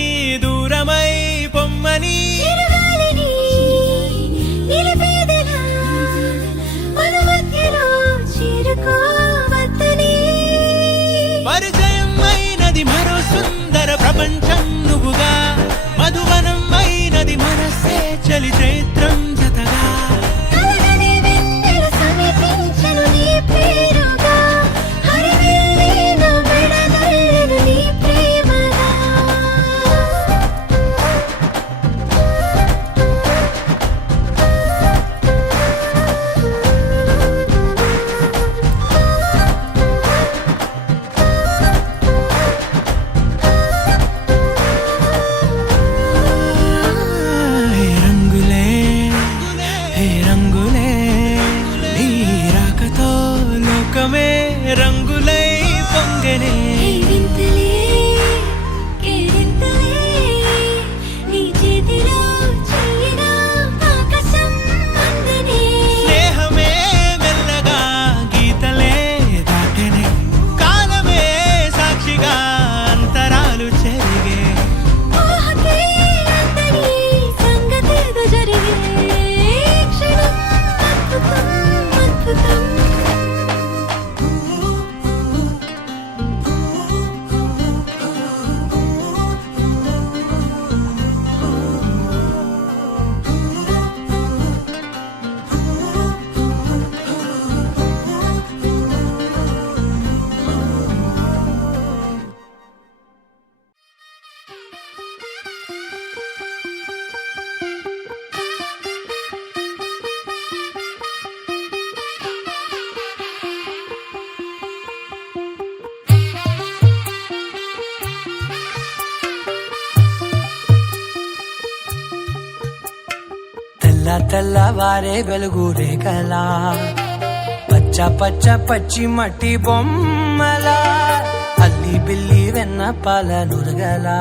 దూరమై పొమ్మని చిరుగాలిని నిలిపేదెలా మన మధ్యలో చేరుకోవద్దని పరిచయం అయినది మరో సుందర ప్రపంచం నువ్వుగా మధువనం అయినది మనసే చలి చైత్రం జతగా కలగని వెన్నెల సమీపించను నీ పేరుగా హరివెల్లిన విడదల్లెను నీ ప్రేమగా హే రంగులే తెల్ల తెల్లవారే వెలుగు రేఖలా పచ్చ పచ్చ పచ్చి మట్టి బొమ్మలా అల్లి బిల్లి వెన్న పాల నురగలా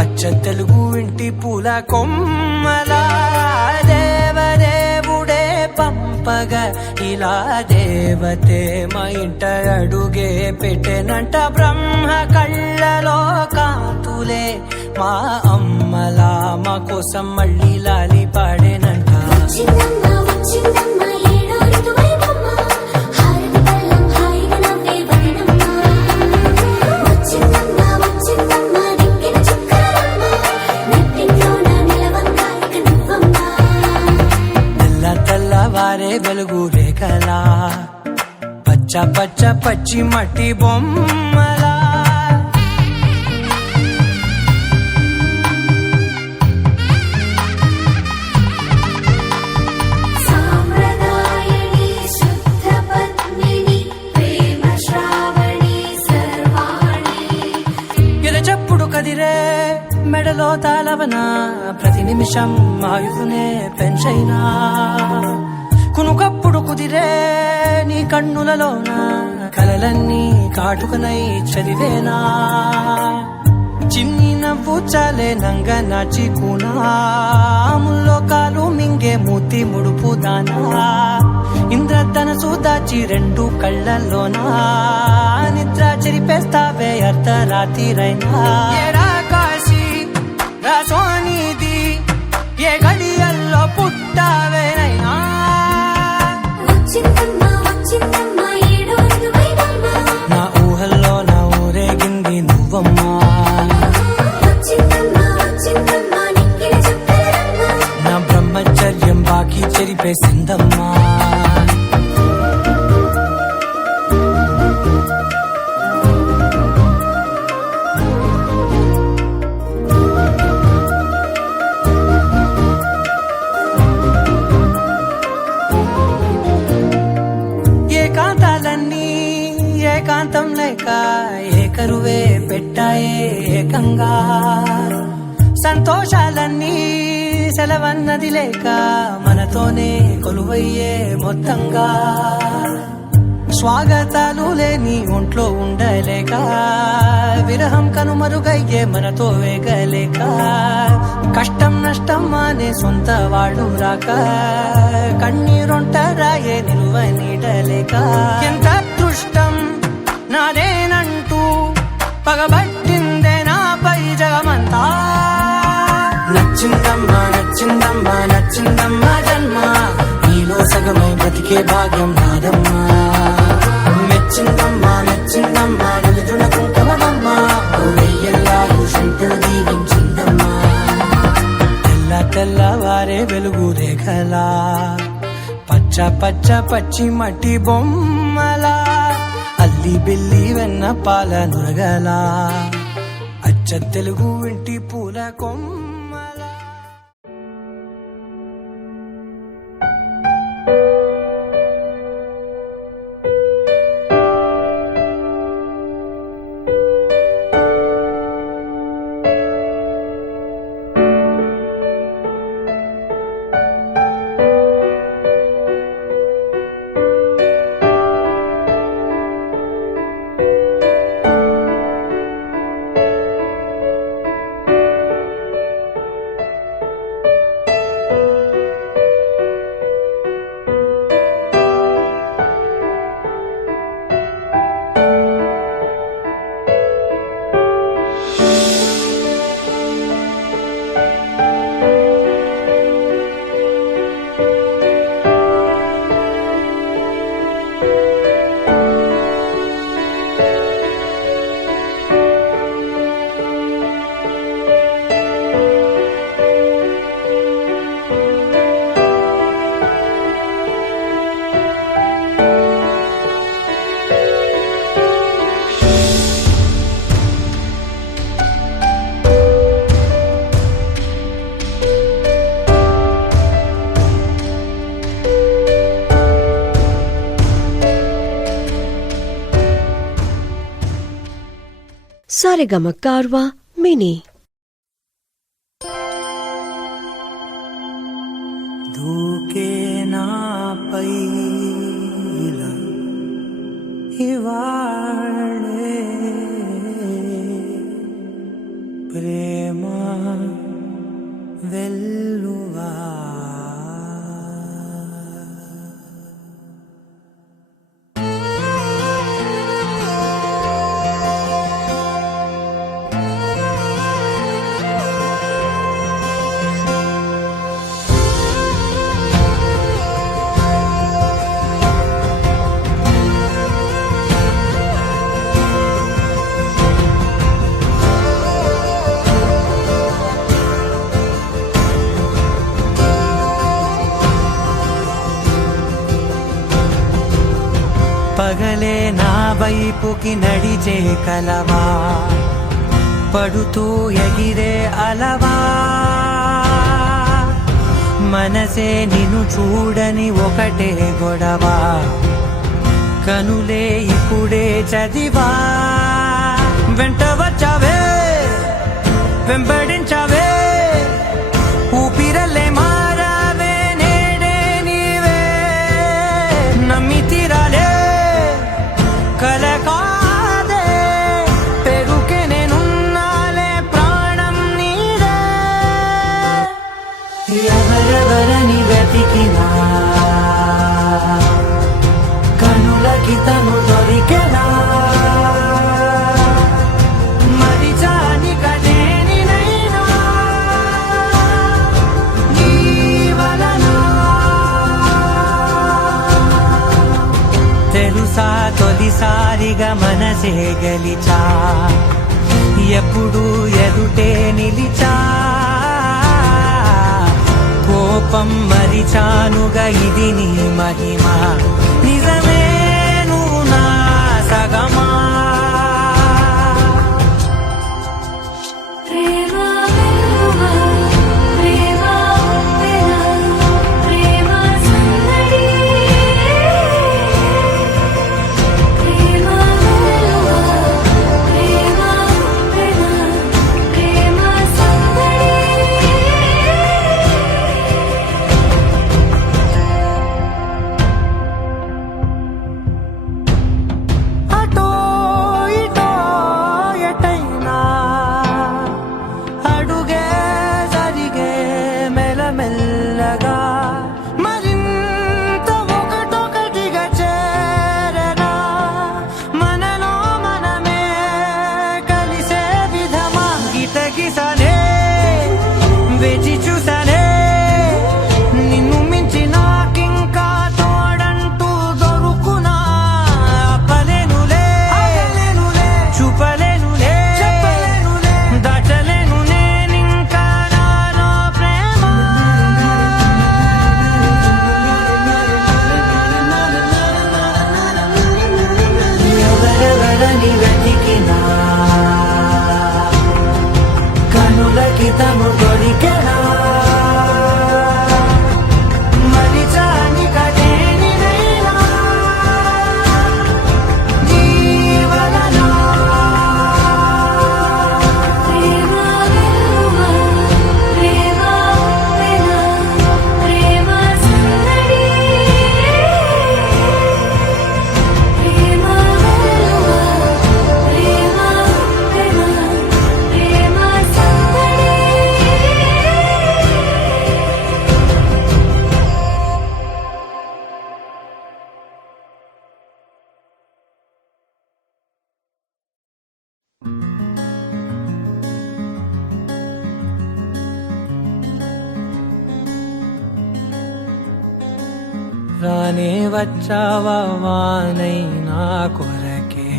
అచ్చ తెలుగు ఇంటి పూల కొమ్మలా దేవదేవుడే పంపగ ఇలా దేవతే మా ఇంట అడుగే పెట్టెనంట బ్రహ్మ కళ్ళలో కాతులే మా అమ్మలా మా కోసం మళ్ళీ లాలి పాడేనంట వచ్చిందమ్మ వచ్చిందమ్మ ఏడో ఋతువైవమ్మ హారతి పళ్ళం హాయిగా నవ్వే వదనమ్మ వచ్చిందమ్మ వచ్చిందమ్మ దిక్కిన చుక్కలమ్మ నెట్టింట్లోన నిలవంగా ఇక నువ్వమ్మ తెల్ల తెల్లవారే వెలుగు రేఖలా పచ్చ పచ్చ పచ్చి మట్టి బొమ్మలా సాంప్రదాయని శుద్ధ పద్మిని ప్రేమ శ్రావణి సర్వాణి ఎరచప్పుడు కదిరే మెడలో తాళవన ప్రతి నిమిషం ఆయుధునే పెంచైనా కునుకప్పుడు కుదిరే నీ కన్నులలోన కలలన్నీ కాటుకనై చదివేనా చిన్ని నవ్వు చాలే నంగ నాచి కూనాముల్లో కాలు మింగే మూతి ముడుపు దానా ఇంద్రధనసు దాచి రెండు కళ్ళల్లోనా నిద్ర చెరిపేస్తావే అర్ధరాత్రిరైనా ఏరా కాశీ రాసోనిది ఏ గడియల్లో పుట్టావేనైనా వచ్చిందమ్మ వచ్చిందమ్మ ఏడో ఋతువైవమ్మ నా ఊహల్లో నా ఊరేగింది నువ్వమ్మా వచ్చిందమ్మ వచ్చిందమ్మ నిక్కిన చుక్కలమ్మ నా బ్రహ్మచర్యం బాకీ చెరిపేసిందమ్మా ఏకాంతాలన్నీ ఏకాంతం లేక ఏకరువే పెట్టాయే ఏకంగా సంతోషాలన్నీ సెలవన్నది లేక మనతోనే కొలువయ్యే మొత్తంగా స్వాగతాలు లేని ఒంట్లో ఉండలేక విరహం కనుమరుగయ్యే మనతో వేగలేక కష్టం నష్టం అనే సొంత వాడు రాక కన్నీరొంటరాయే నిలువ నీడలేక ఎంత అదృష్టం నాదేనంటూ పగబట్టిందే నాపై జగమంతా నచ్చిందమ్మా నచ్చిందమ్మా నచ్చిందమ్మా జన్మ నీలో సగమై బ్రతికే భాగ్యం నాదమ్మా మెచ్చిందమ్మా మెచ్చిందమ్మా నిలుతున్న కుంకుమమ్మా వెయ్యల్లాలు శంకులు దీవించిందమ్మా తెల్ల తెల్లవారే వెలుగు రేఖలా పచ్చ పచ్చ పచ్చి మట్టి బొమ్మలా అల్లి బిల్లి వెన్న పాల నురగలా అచ్చ తెలుగు ఇంటి పూల కొమ్మలా Saregama Karwa Mini. దూకే నాపై ఇలా ఇవాళే ప్రేమ వెల్లువా పగలే నా వైపుకి నడిచే కలవా పడుతూ ఎగిరే అలవా మనసే నిన్ను చూడని ఒకటే గొడవ కనులే ఇప్పుడే చదివా వెంట వచ్చావే వెంబడించావే ఊపిరల్లే మారావే నేడే నీవే నమ్మి తీరాలే కలకాదే పెరుకే నేనున్నాలే ప్రాణం నీదే ఎవరెవరని వెతికినా కనులకి తను దొరికెనా మరిచాని కదేనినైనా నీ వలన తెలుసా తొలిసారిగా మనసే గెలిచా ఎప్పుడు ఎదుటే నిలిచా కోపం మరిచానుగా ఇది నీ మహిమ నిజమే నువ్వు నా సగమా ప్రేమ వెల్లువ ప్రేమ వెన ప్రేమ సందడి ప్రేమ వెల్లువ ప్రేమ వెన ప్రేమ సందడి అటో ఇటో ఎటైనా అడుగే జరిగే మెల్లమెల్లగా మరింత ఒకటొకటిగా చేరగా మనలో మనమే కలిసే విధమా గితగిసనే వేచి చూసనే నిన్ను మించి నాకింకా తోడంటూ దొరుకునా ఆపలేనులే చూపలేనులే దాచలేను నేనింకా నాలో ప్రేమ ఎవరెవరని వెతికినా కనులకి తను దొరికెనా మరిచాని కదేనినైనా నీ వలన ప్రేమ వెల్లువ ప్రేమ వెన ప్రేమ సందడి ప్రేమ వెల్లువ ప్రేమ వెన ప్రేమ సందడి రానే వచ్చావా వానై నా కొరకే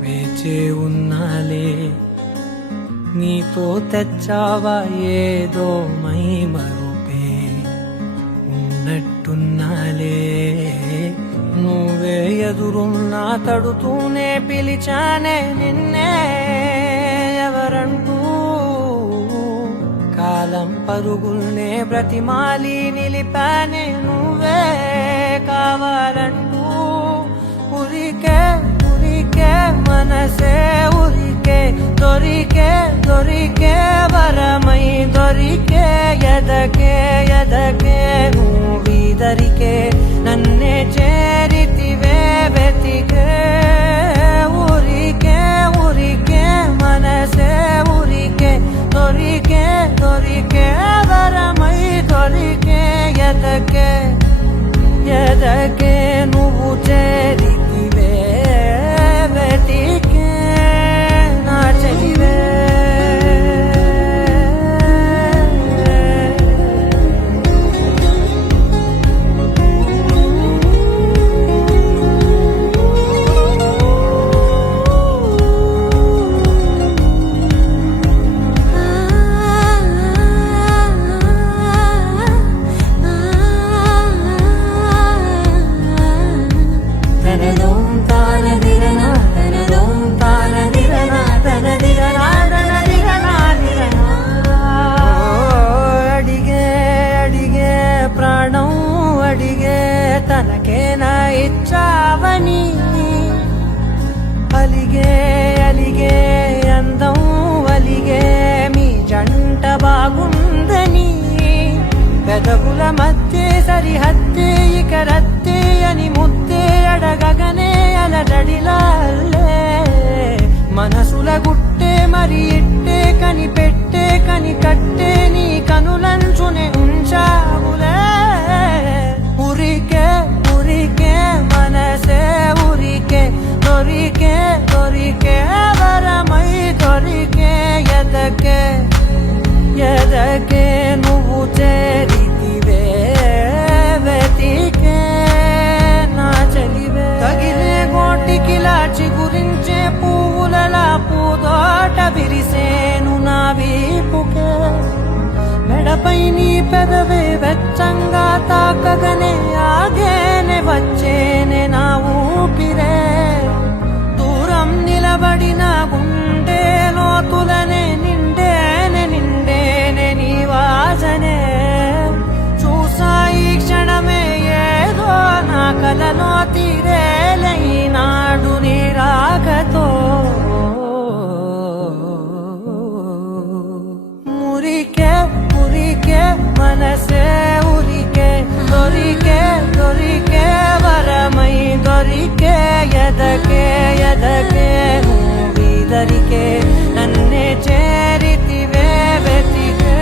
వేచే ఉన్నాలే నీతో తెచ్చావా ఏదో మై మరుపే ఉన్నట్టున్నాలే నువ్వే ఎదురున్నా తడుతూనే పిలిచానే నిన్నే ఎవరంటూ కాలం పరుగుల్నే బ్రతిమాలి నిలిపానే నువ్వే కావాలంటూ ఉరికే ఊరికే మనసే ఊరికే దొరికే దొరికే వరమై దొరికే ఎదకే ఎదకే నువ్వీదరికే నన్నే చేరితివే వెతికే ఊరికే ఊరికే మనసే ఊరికే దొరికే దొరికే వరమై దొరికే ఎదకే ఎదకే నువ్వు చేరితివే వెతికే నా చెలివే తనదోం తానదిరనా తనదోం తానదిరనా తనదిరనా తనదిరనా దిరనా అడిగే అడిగే ప్రాణం అడిగే తనకేనా ఇచ్చావని అలిగే అలిగే అందం అలిగే మీ జంట బాగుందని పెదవుల మధ్య సరిహద్దే ఇక రత్తే అని ముద్దే అడగగనే అలజడిలాల్లే మనసుల గుట్టే మరి ఇట్టే కని పెట్టే కని కట్టే నీ కనులంచునే ఉంచావులే ఉరికే ఉరికే మనసే ఉరికే దొరికే దొరికే వరమై దొరికే ఎదకే ఎదకే నువ్వు చేరితివే వెతికే నా చెలివే తగిలే గోటికిలా చిగురించే పువ్వులలా పూదోట విరిసేను నా వీపుకే మెడపై నీ పెదవే వెచ్చంగా తాకగనే ఆగేనే వచ్చేనే నా ఊపిరే దూరం నిలబడిన గుండె లోతులనే నిండేనే నిండేనే నీ వాసనే చూసా ఈ క్షణమే ఏదో నా కలలో తీరేలైనాడు నీ రాకతో మురికే మురికే మనసే ఉరికే దొరికే దొరికే వరమై దొరికే ఎదకే ఎదకే నువ్వీదరికే నన్నే చేరితివే వెతికే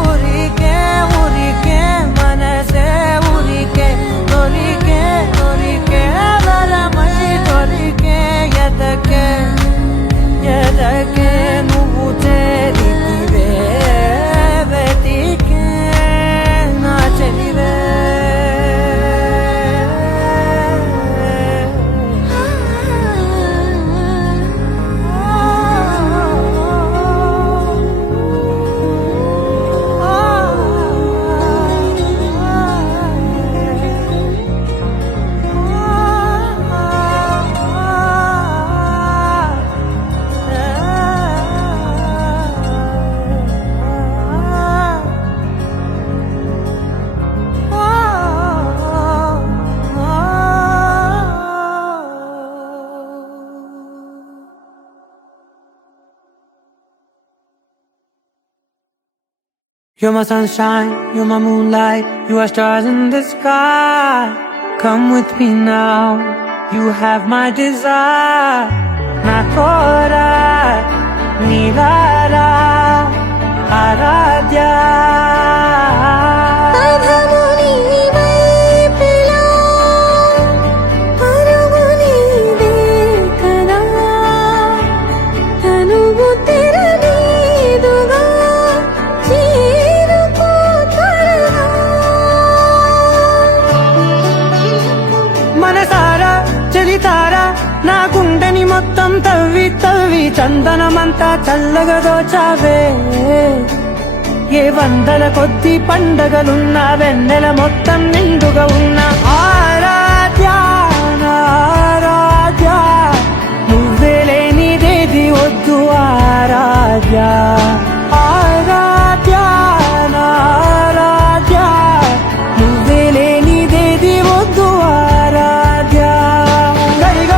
ఊరికే ఊరికే మనసే ఊరికే దొరికే దొరికే వరమై దొరికే ఎదకే ఎదకే నువ్వు చేరితివే వెతికే నా చెలివే You're my sunshine, you're my moonlight, you are stars in the sky. Come with me now, you have my desire. Na kora, nilara, aradya. మనసారా చలితారా నా గుండెని మొత్తం తవ్వి తవ్వి చందనమంతా చల్లగా దోచావే ఏ వందల కొద్ది పండగలున్నా వెన్నెల మొత్తం నిండుగా ఉన్న ఆరాధ్య ఆరాధ్య నువ్వే లేనిదేది వద్దు ఆరాధ్య ఆరాధ్య ఆరాధ్య నువ్వే లేనిదేది వద్దు ఆరాధ్య గరిగ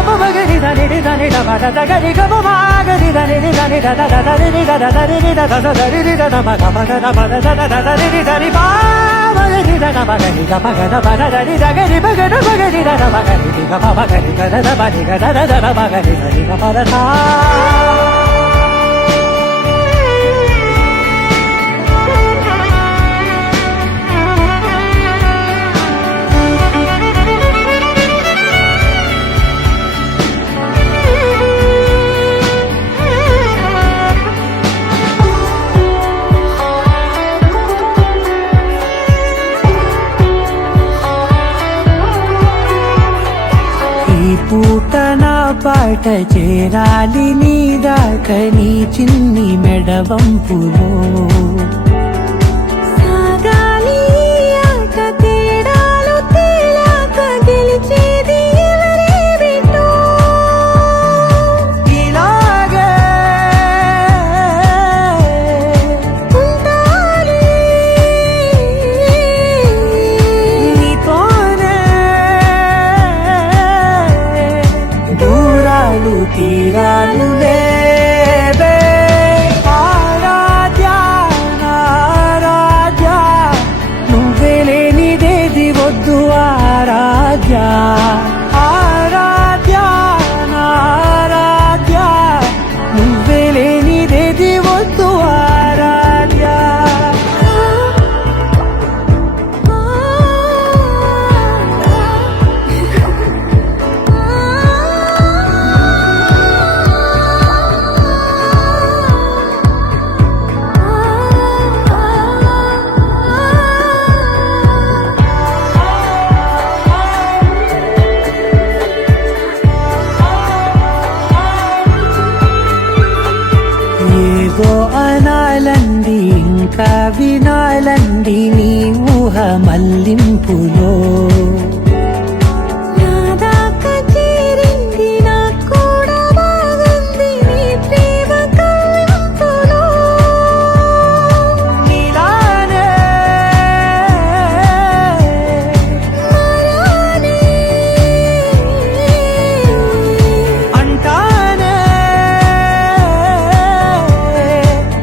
పూట నా పాట చేరాలి నీ దాకా నీ చిన్ని మెడవంపులో సాగాలి ఆట తేడాలు తేలాక గెలిచేది ఎవరేమిటో ఇలాగే ఉండాలి నీతోనే దూరాలు తీరాలు లేవే ఆరాధ్య నారాధ్య నువ్వే లేనిదేది వద్దు ఆరాధ్య ఆరాధ్య నారాధ్య నువ్వే లేనిదేది వద్దు ఆరాధ్య ఏదో అనాలండి ఇంకా వినాలండి నీ ఊహ మల్లింపులో నా దాకా చేరింది నాకు కూడా బాగుంది నీ ప్రేమ కవ్వింపులో నీలానే మారాలి అంటానే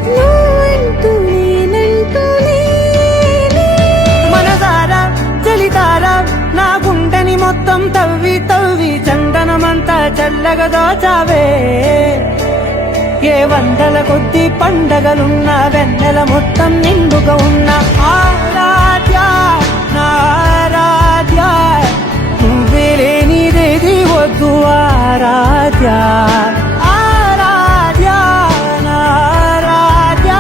నువ్వంటూ నేనంటూ లేనే మనసారా చలితారా నా గుండెని మొత్తం తవ్వి తవ్వి చందనమంతా చల్లగా దోచావే ఏ వందల కొద్ది పండగలున్న వెన్నెల మొత్తం నిండుగా ఉన్న ఆరాధ్య నారాధ్య నువ్వే లేనిదేది వద్దు ఆరాధ్య ఆరాధ్య నారాధ్య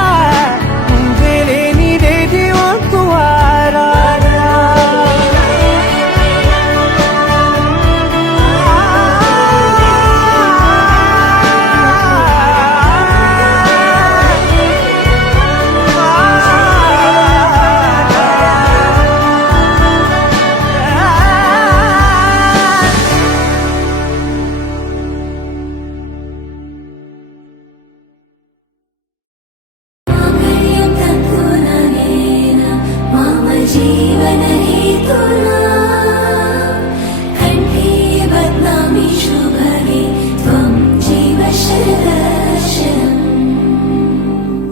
నువ్వే లేనిదేది వద్దు ఆరాధ్య మాంగళ్యం తత్పుననేన మమ జీవన హేతునా కంఠే బధ్నామి శుభగే త్వం జీవ శరదర్శనం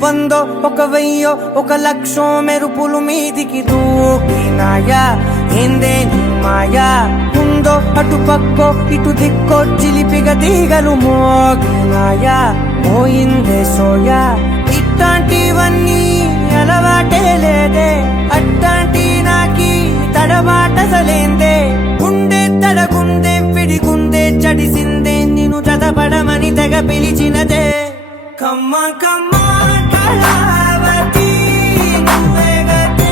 వందో ఒక వెయ్యో ఒక లక్షో మెరుపులు మీదికి దూకినాయా ఏందే నీ మాయా ఉందో అటు పక్కో ఇటు దిక్కో చిలిపిగ తీగలు మోగినాయా పోయిందే సోయా ఇట్లాంటివన్నీ అలవాటే లేదే అట్లాంటి నాకి తడబాటసలేందే గుండె తడగుందే పిడిగుందే చడిసిందే నిన్ను చదపడమని తెగ పిలిచినదే కమ్మ కమ్మ కళావతి నువ్వే గతే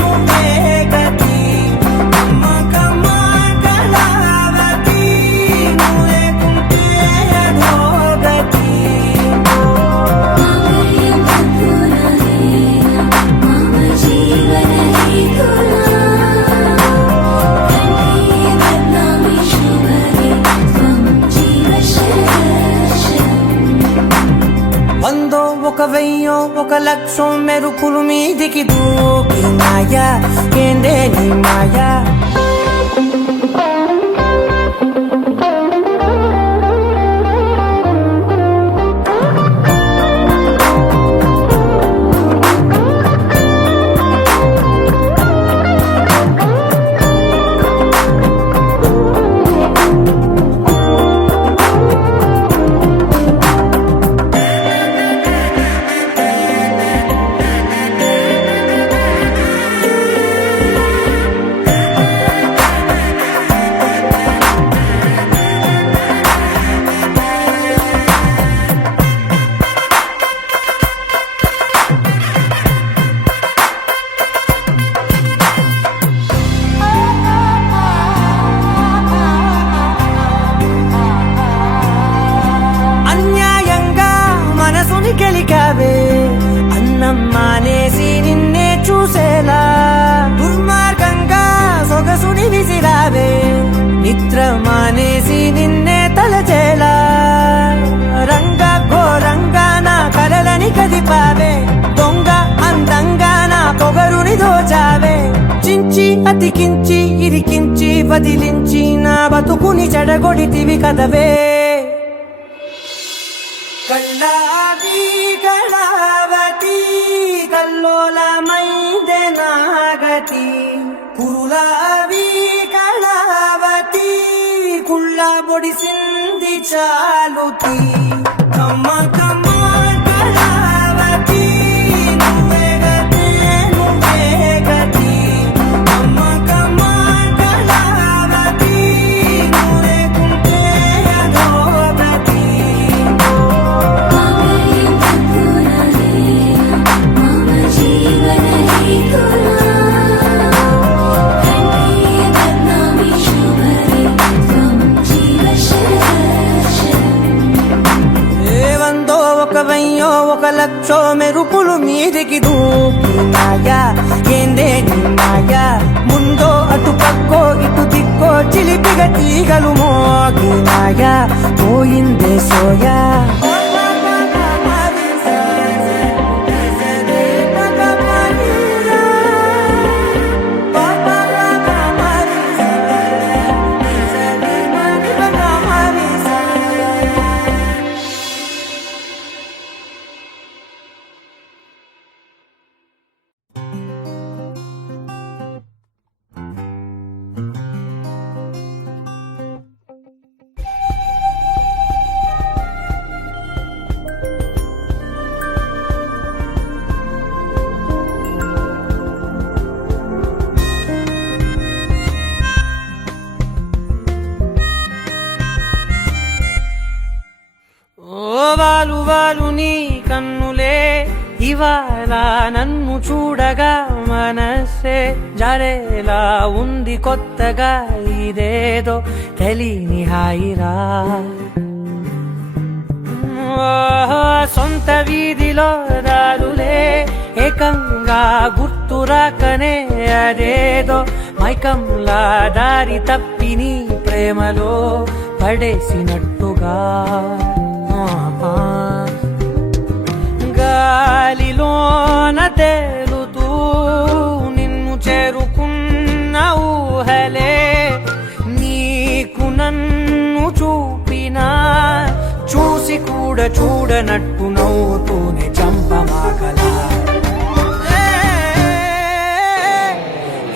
నువ్వే గతి కమ్మ కమ్మ కళావతి నువ్వే కుంటే అధోగతి మాంగళ్యం తత్పుననేన మమ జీవన హేతునా కంఠే బధ్నామి శుభగే త్వం జీవ శరదర్శనం వందో ఒక వెయ్యో ఒక లక్షో మెరుపులు మీదికి దూకినాయా ఏందే నీ మాయా దోచావే చించి అతికించి ఇరికించి వదిలించి నా బతుకుని చెడగొడితివి కదవే కళ్ళావి కళావతి కల్లోలమైందే నాగతి కురులావి కళావతి కుళ్ళ బొడిసింది చాలుతి కమ్మ కమ్మ కళావతి నువ్వే గతే నువ్వే గతి కమ్మ కమ్మ కళావతి నువ్వే కుంటే అధోగతి మమ జీవన హేతునా కంఠే బద్నామి శుభరే త్వం జీవ ఏవందో ఒక వెయ్యో ఒక లక్షో మెరుపులు మీదికి దూకినాయా ఏందే నిన్నాయా ముందో అటు పక్కో ఇటు దిక్కో చిలిపిగ తీగలు మోగినాయా పోయిందే సోయా వాలు వాలు నీ కన్నులే ఇవాళ నన్ను చూడగా మనసే జరేలా ఉంది కొత్తగా ఇదేదో తెలియని హాయిరా సొంత వీధిలో దారులే ఏకంగా గుర్తురాకనే అదేదో మైకంలా దారి తప్పి నీ ప్రేమలో పడేసినట్టుగా గాలిలోన తేలుతూ నిన్ను చేరుకున్న ఊహలే నీకు నన్ను చూపినా చూసి కూడా చూడనట్టు నవ్వుతూనే చంపమాకలా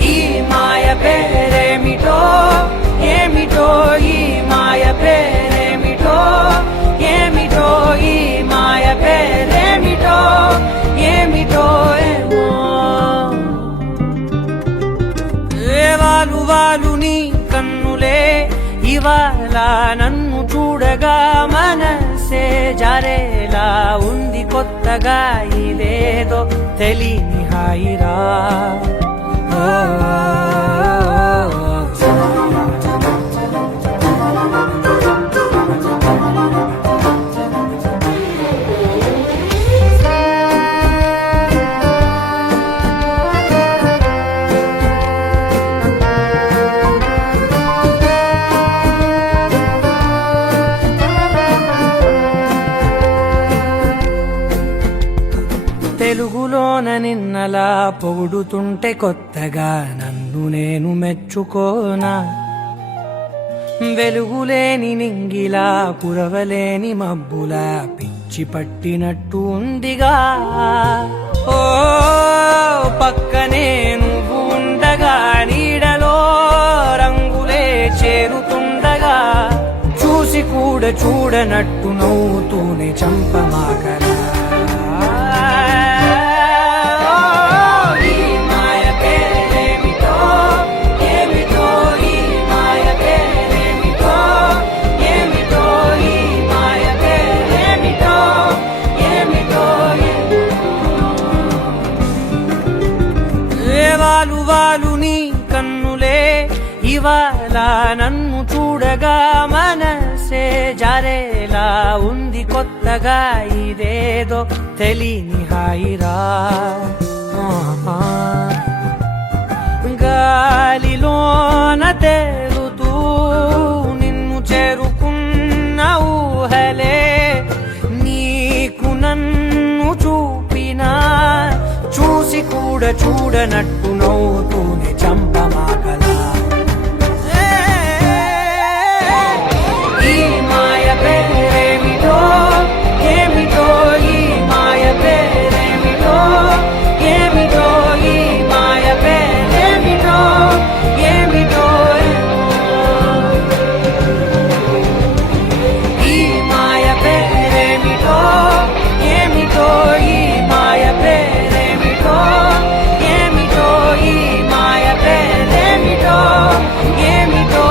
ఈ మాయ పేరేమిటో ఏమిటో ఈ మాయ పేరేమిటో ఏమిటో ఈ మాయ పేరేమిటో ఏమిటో ఏమో వాలు వాలు నీ కన్నులే ఇవాళ నన్ను చూడగా మనసే జారేలా ఉంది కొత్తగా ఇదేదో తెలియని హాయిరా తెలుగులోన నిన్నలా పొగుడుతుంటే కొత్తగా నన్ను నేను మెచ్చుకోనా వెలుగులేని నింగిలా కురవలేని మబ్బులా పిచ్చి పట్టినట్టు ఉందిగా ఓ పక్కనే నువ్వు ఉండగా నీడలో రంగులే చేరుతుండగా చూసి కూడా చూడనట్టు నవ్వుతూనే చంపమాకరా వాలు వాలు నీ కన్నులే ఇవాళ నన్ను చూడగా మనసే జారేలా ఉంది కొత్తగా ఇదేదో తెలియని హాయిరా గాలిలోన తేలుతూ నిన్ను చేరుకున్న ఊహలే నీకు నన్ను చూపినా చూసి కూడా చూడనట్టు నవ్వుతూనే చంపమాకలా ఈ మాయ పేరేమిటో ఏమిటో ఈ మాయ పేరేమిటో ఏమిటో ఈ మాయ పేరేమిటో ఏమిటో ఈ మాయ పేరేమిటో ఏమిటో ఈ మాయ పేరేమిటో ఏమిటో ఈ మాయ పేరేమిటో ఏమిటో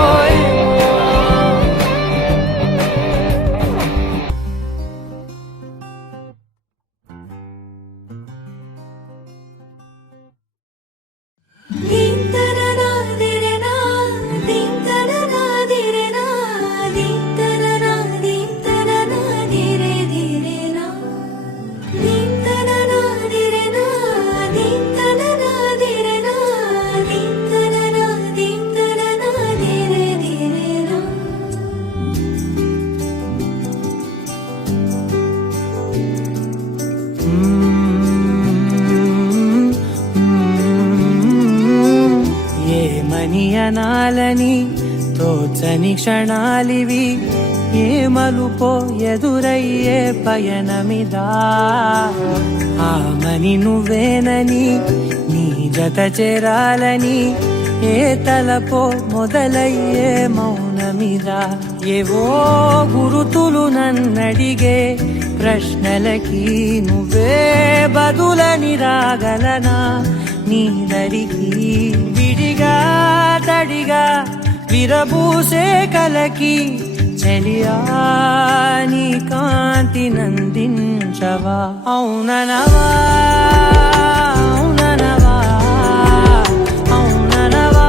దీంతననా దిరేనా దీంతననా దిరేనా దీంతననా దీంతననా దిరే దిరేనా దీంతననా దిరేనా దీంతననా దిరేనా దీంతననా దీంతననా దిరే దిరేనా ఏమని అనాలని తోచని క్షణాలివి ఏ మలుపో ఎదురయ్యే పయనమిదా ఆమని నువ్వేనని నీ జత చేరాలని ఏ తలపో మొదలయ్యే మౌనమిదా ఏవో గురుతులు నన్నడిగే ప్రశ్నలకి నువ్వే బదులని రాగలనా నీ దరికి విడిగా తడిగా విరబూసే కలకి చెలియా నీ కాంతి నందించవా అవుననవా అవుననవా అవుననవా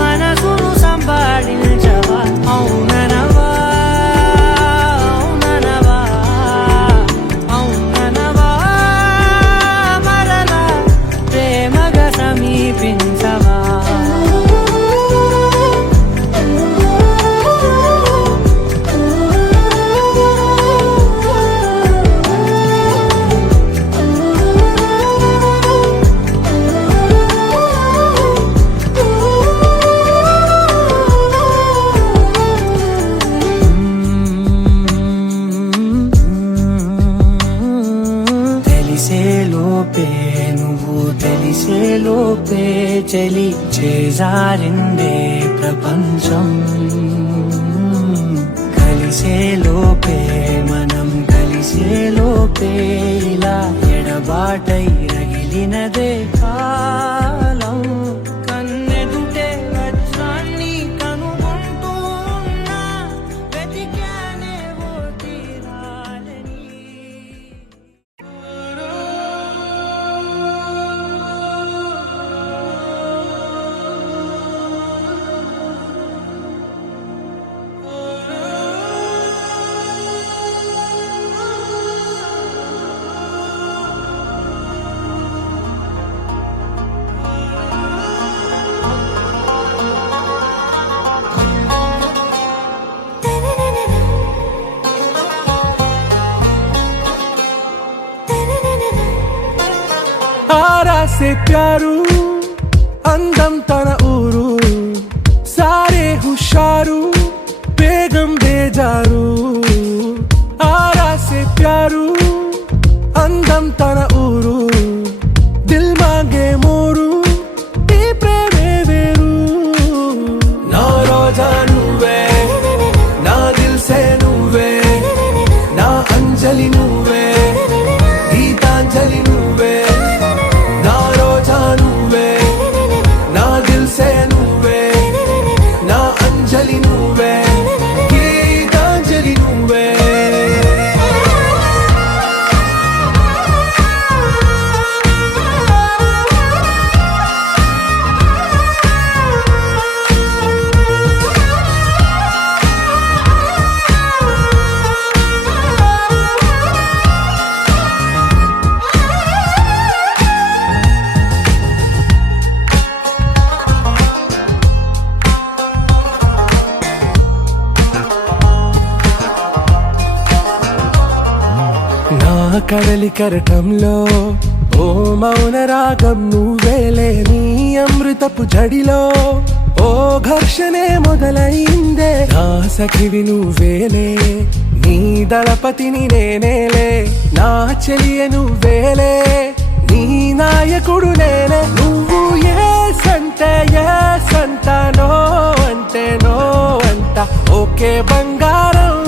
మనసును సంపాదించవా అవుననవా అవుననవా అవుననవా మరలా ప్రేమగా సమీపించవా తెలిసే లోపే నువ్వు తెలిసే లోపే చలి చేజారిందే ప్రపంచం కలిసే లోపే మనం కలిసే లోపే ఇలా ఎడబాటై రగిలినదే కాలం కన్నెదుటే వజ్రాన్ని కనుగొంటూ ఉన్నా వెతికానే ఓ తీరాలని आरा से प्यारू అందం తన ఊరు సారే హుషారు బేగం బేజారు ఆరా से प्यारू అందం తన ఊరు దిల్ మాంగే మోరు ఈ ప్రేమే వేరు నా రోజా నువ్వే నా దిల్ సే నువ్వే నా అంజలి నువ్వే గీతాంజలి నువ్వే నా రోజా నువ్వే నా దిల్ సే నువ్వే నా అంజలి నువ్వే గీతాంజలి నువ్వే కడలి కరటంలో ఓ ఓ మౌన రాగం నువ్వేలే నీ అమృతపు జడిలో ఓ ఘర్షణే మొదలైందే నా సఖివి నువ్వేలే నీ దళపతిని నేనేలే నా చెలియ నువ్వేలే నీ నాయకుడు నేనే నువ్వు ఏ సంట నో అంటే నో అంట ఓకే బంగారం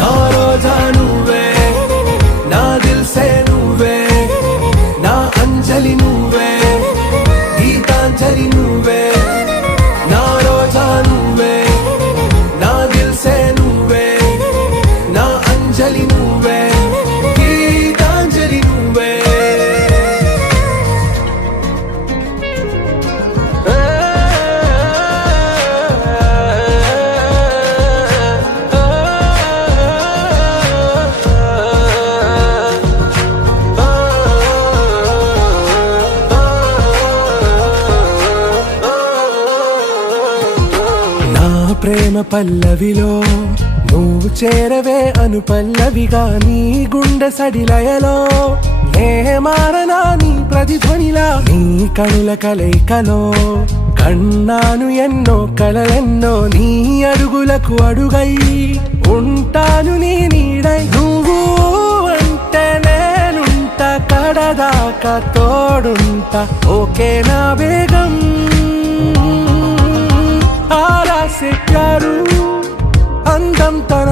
నా రోజా నువ్వే నా దిల్సే నువ్వే నా అంజలి నువ్వే గీతాంజలి నువ్వే నా రోజా నువ్వే నా దిల్సే నువ్వే నా అంజలి నువ్వే గీతాంజలి నువ్వే నా ప్రేమ పల్లవిలో నువ్వు చేరవే అను పల్లవిగా నీ గుండె సడిలయలో నే మారనా నీ ప్రతిధ్వనిలా నీ కనుల కలయికలో కన్నాను ఎన్నో కలలెన్నో నీ అడుగులకు అడుగై ఉంటాను నీ నీడై నువ్వు అంటే నేనుంట కడదాకా తోడుంటా ఓకే నా బేగం ఆరా से प्यारू అందం తన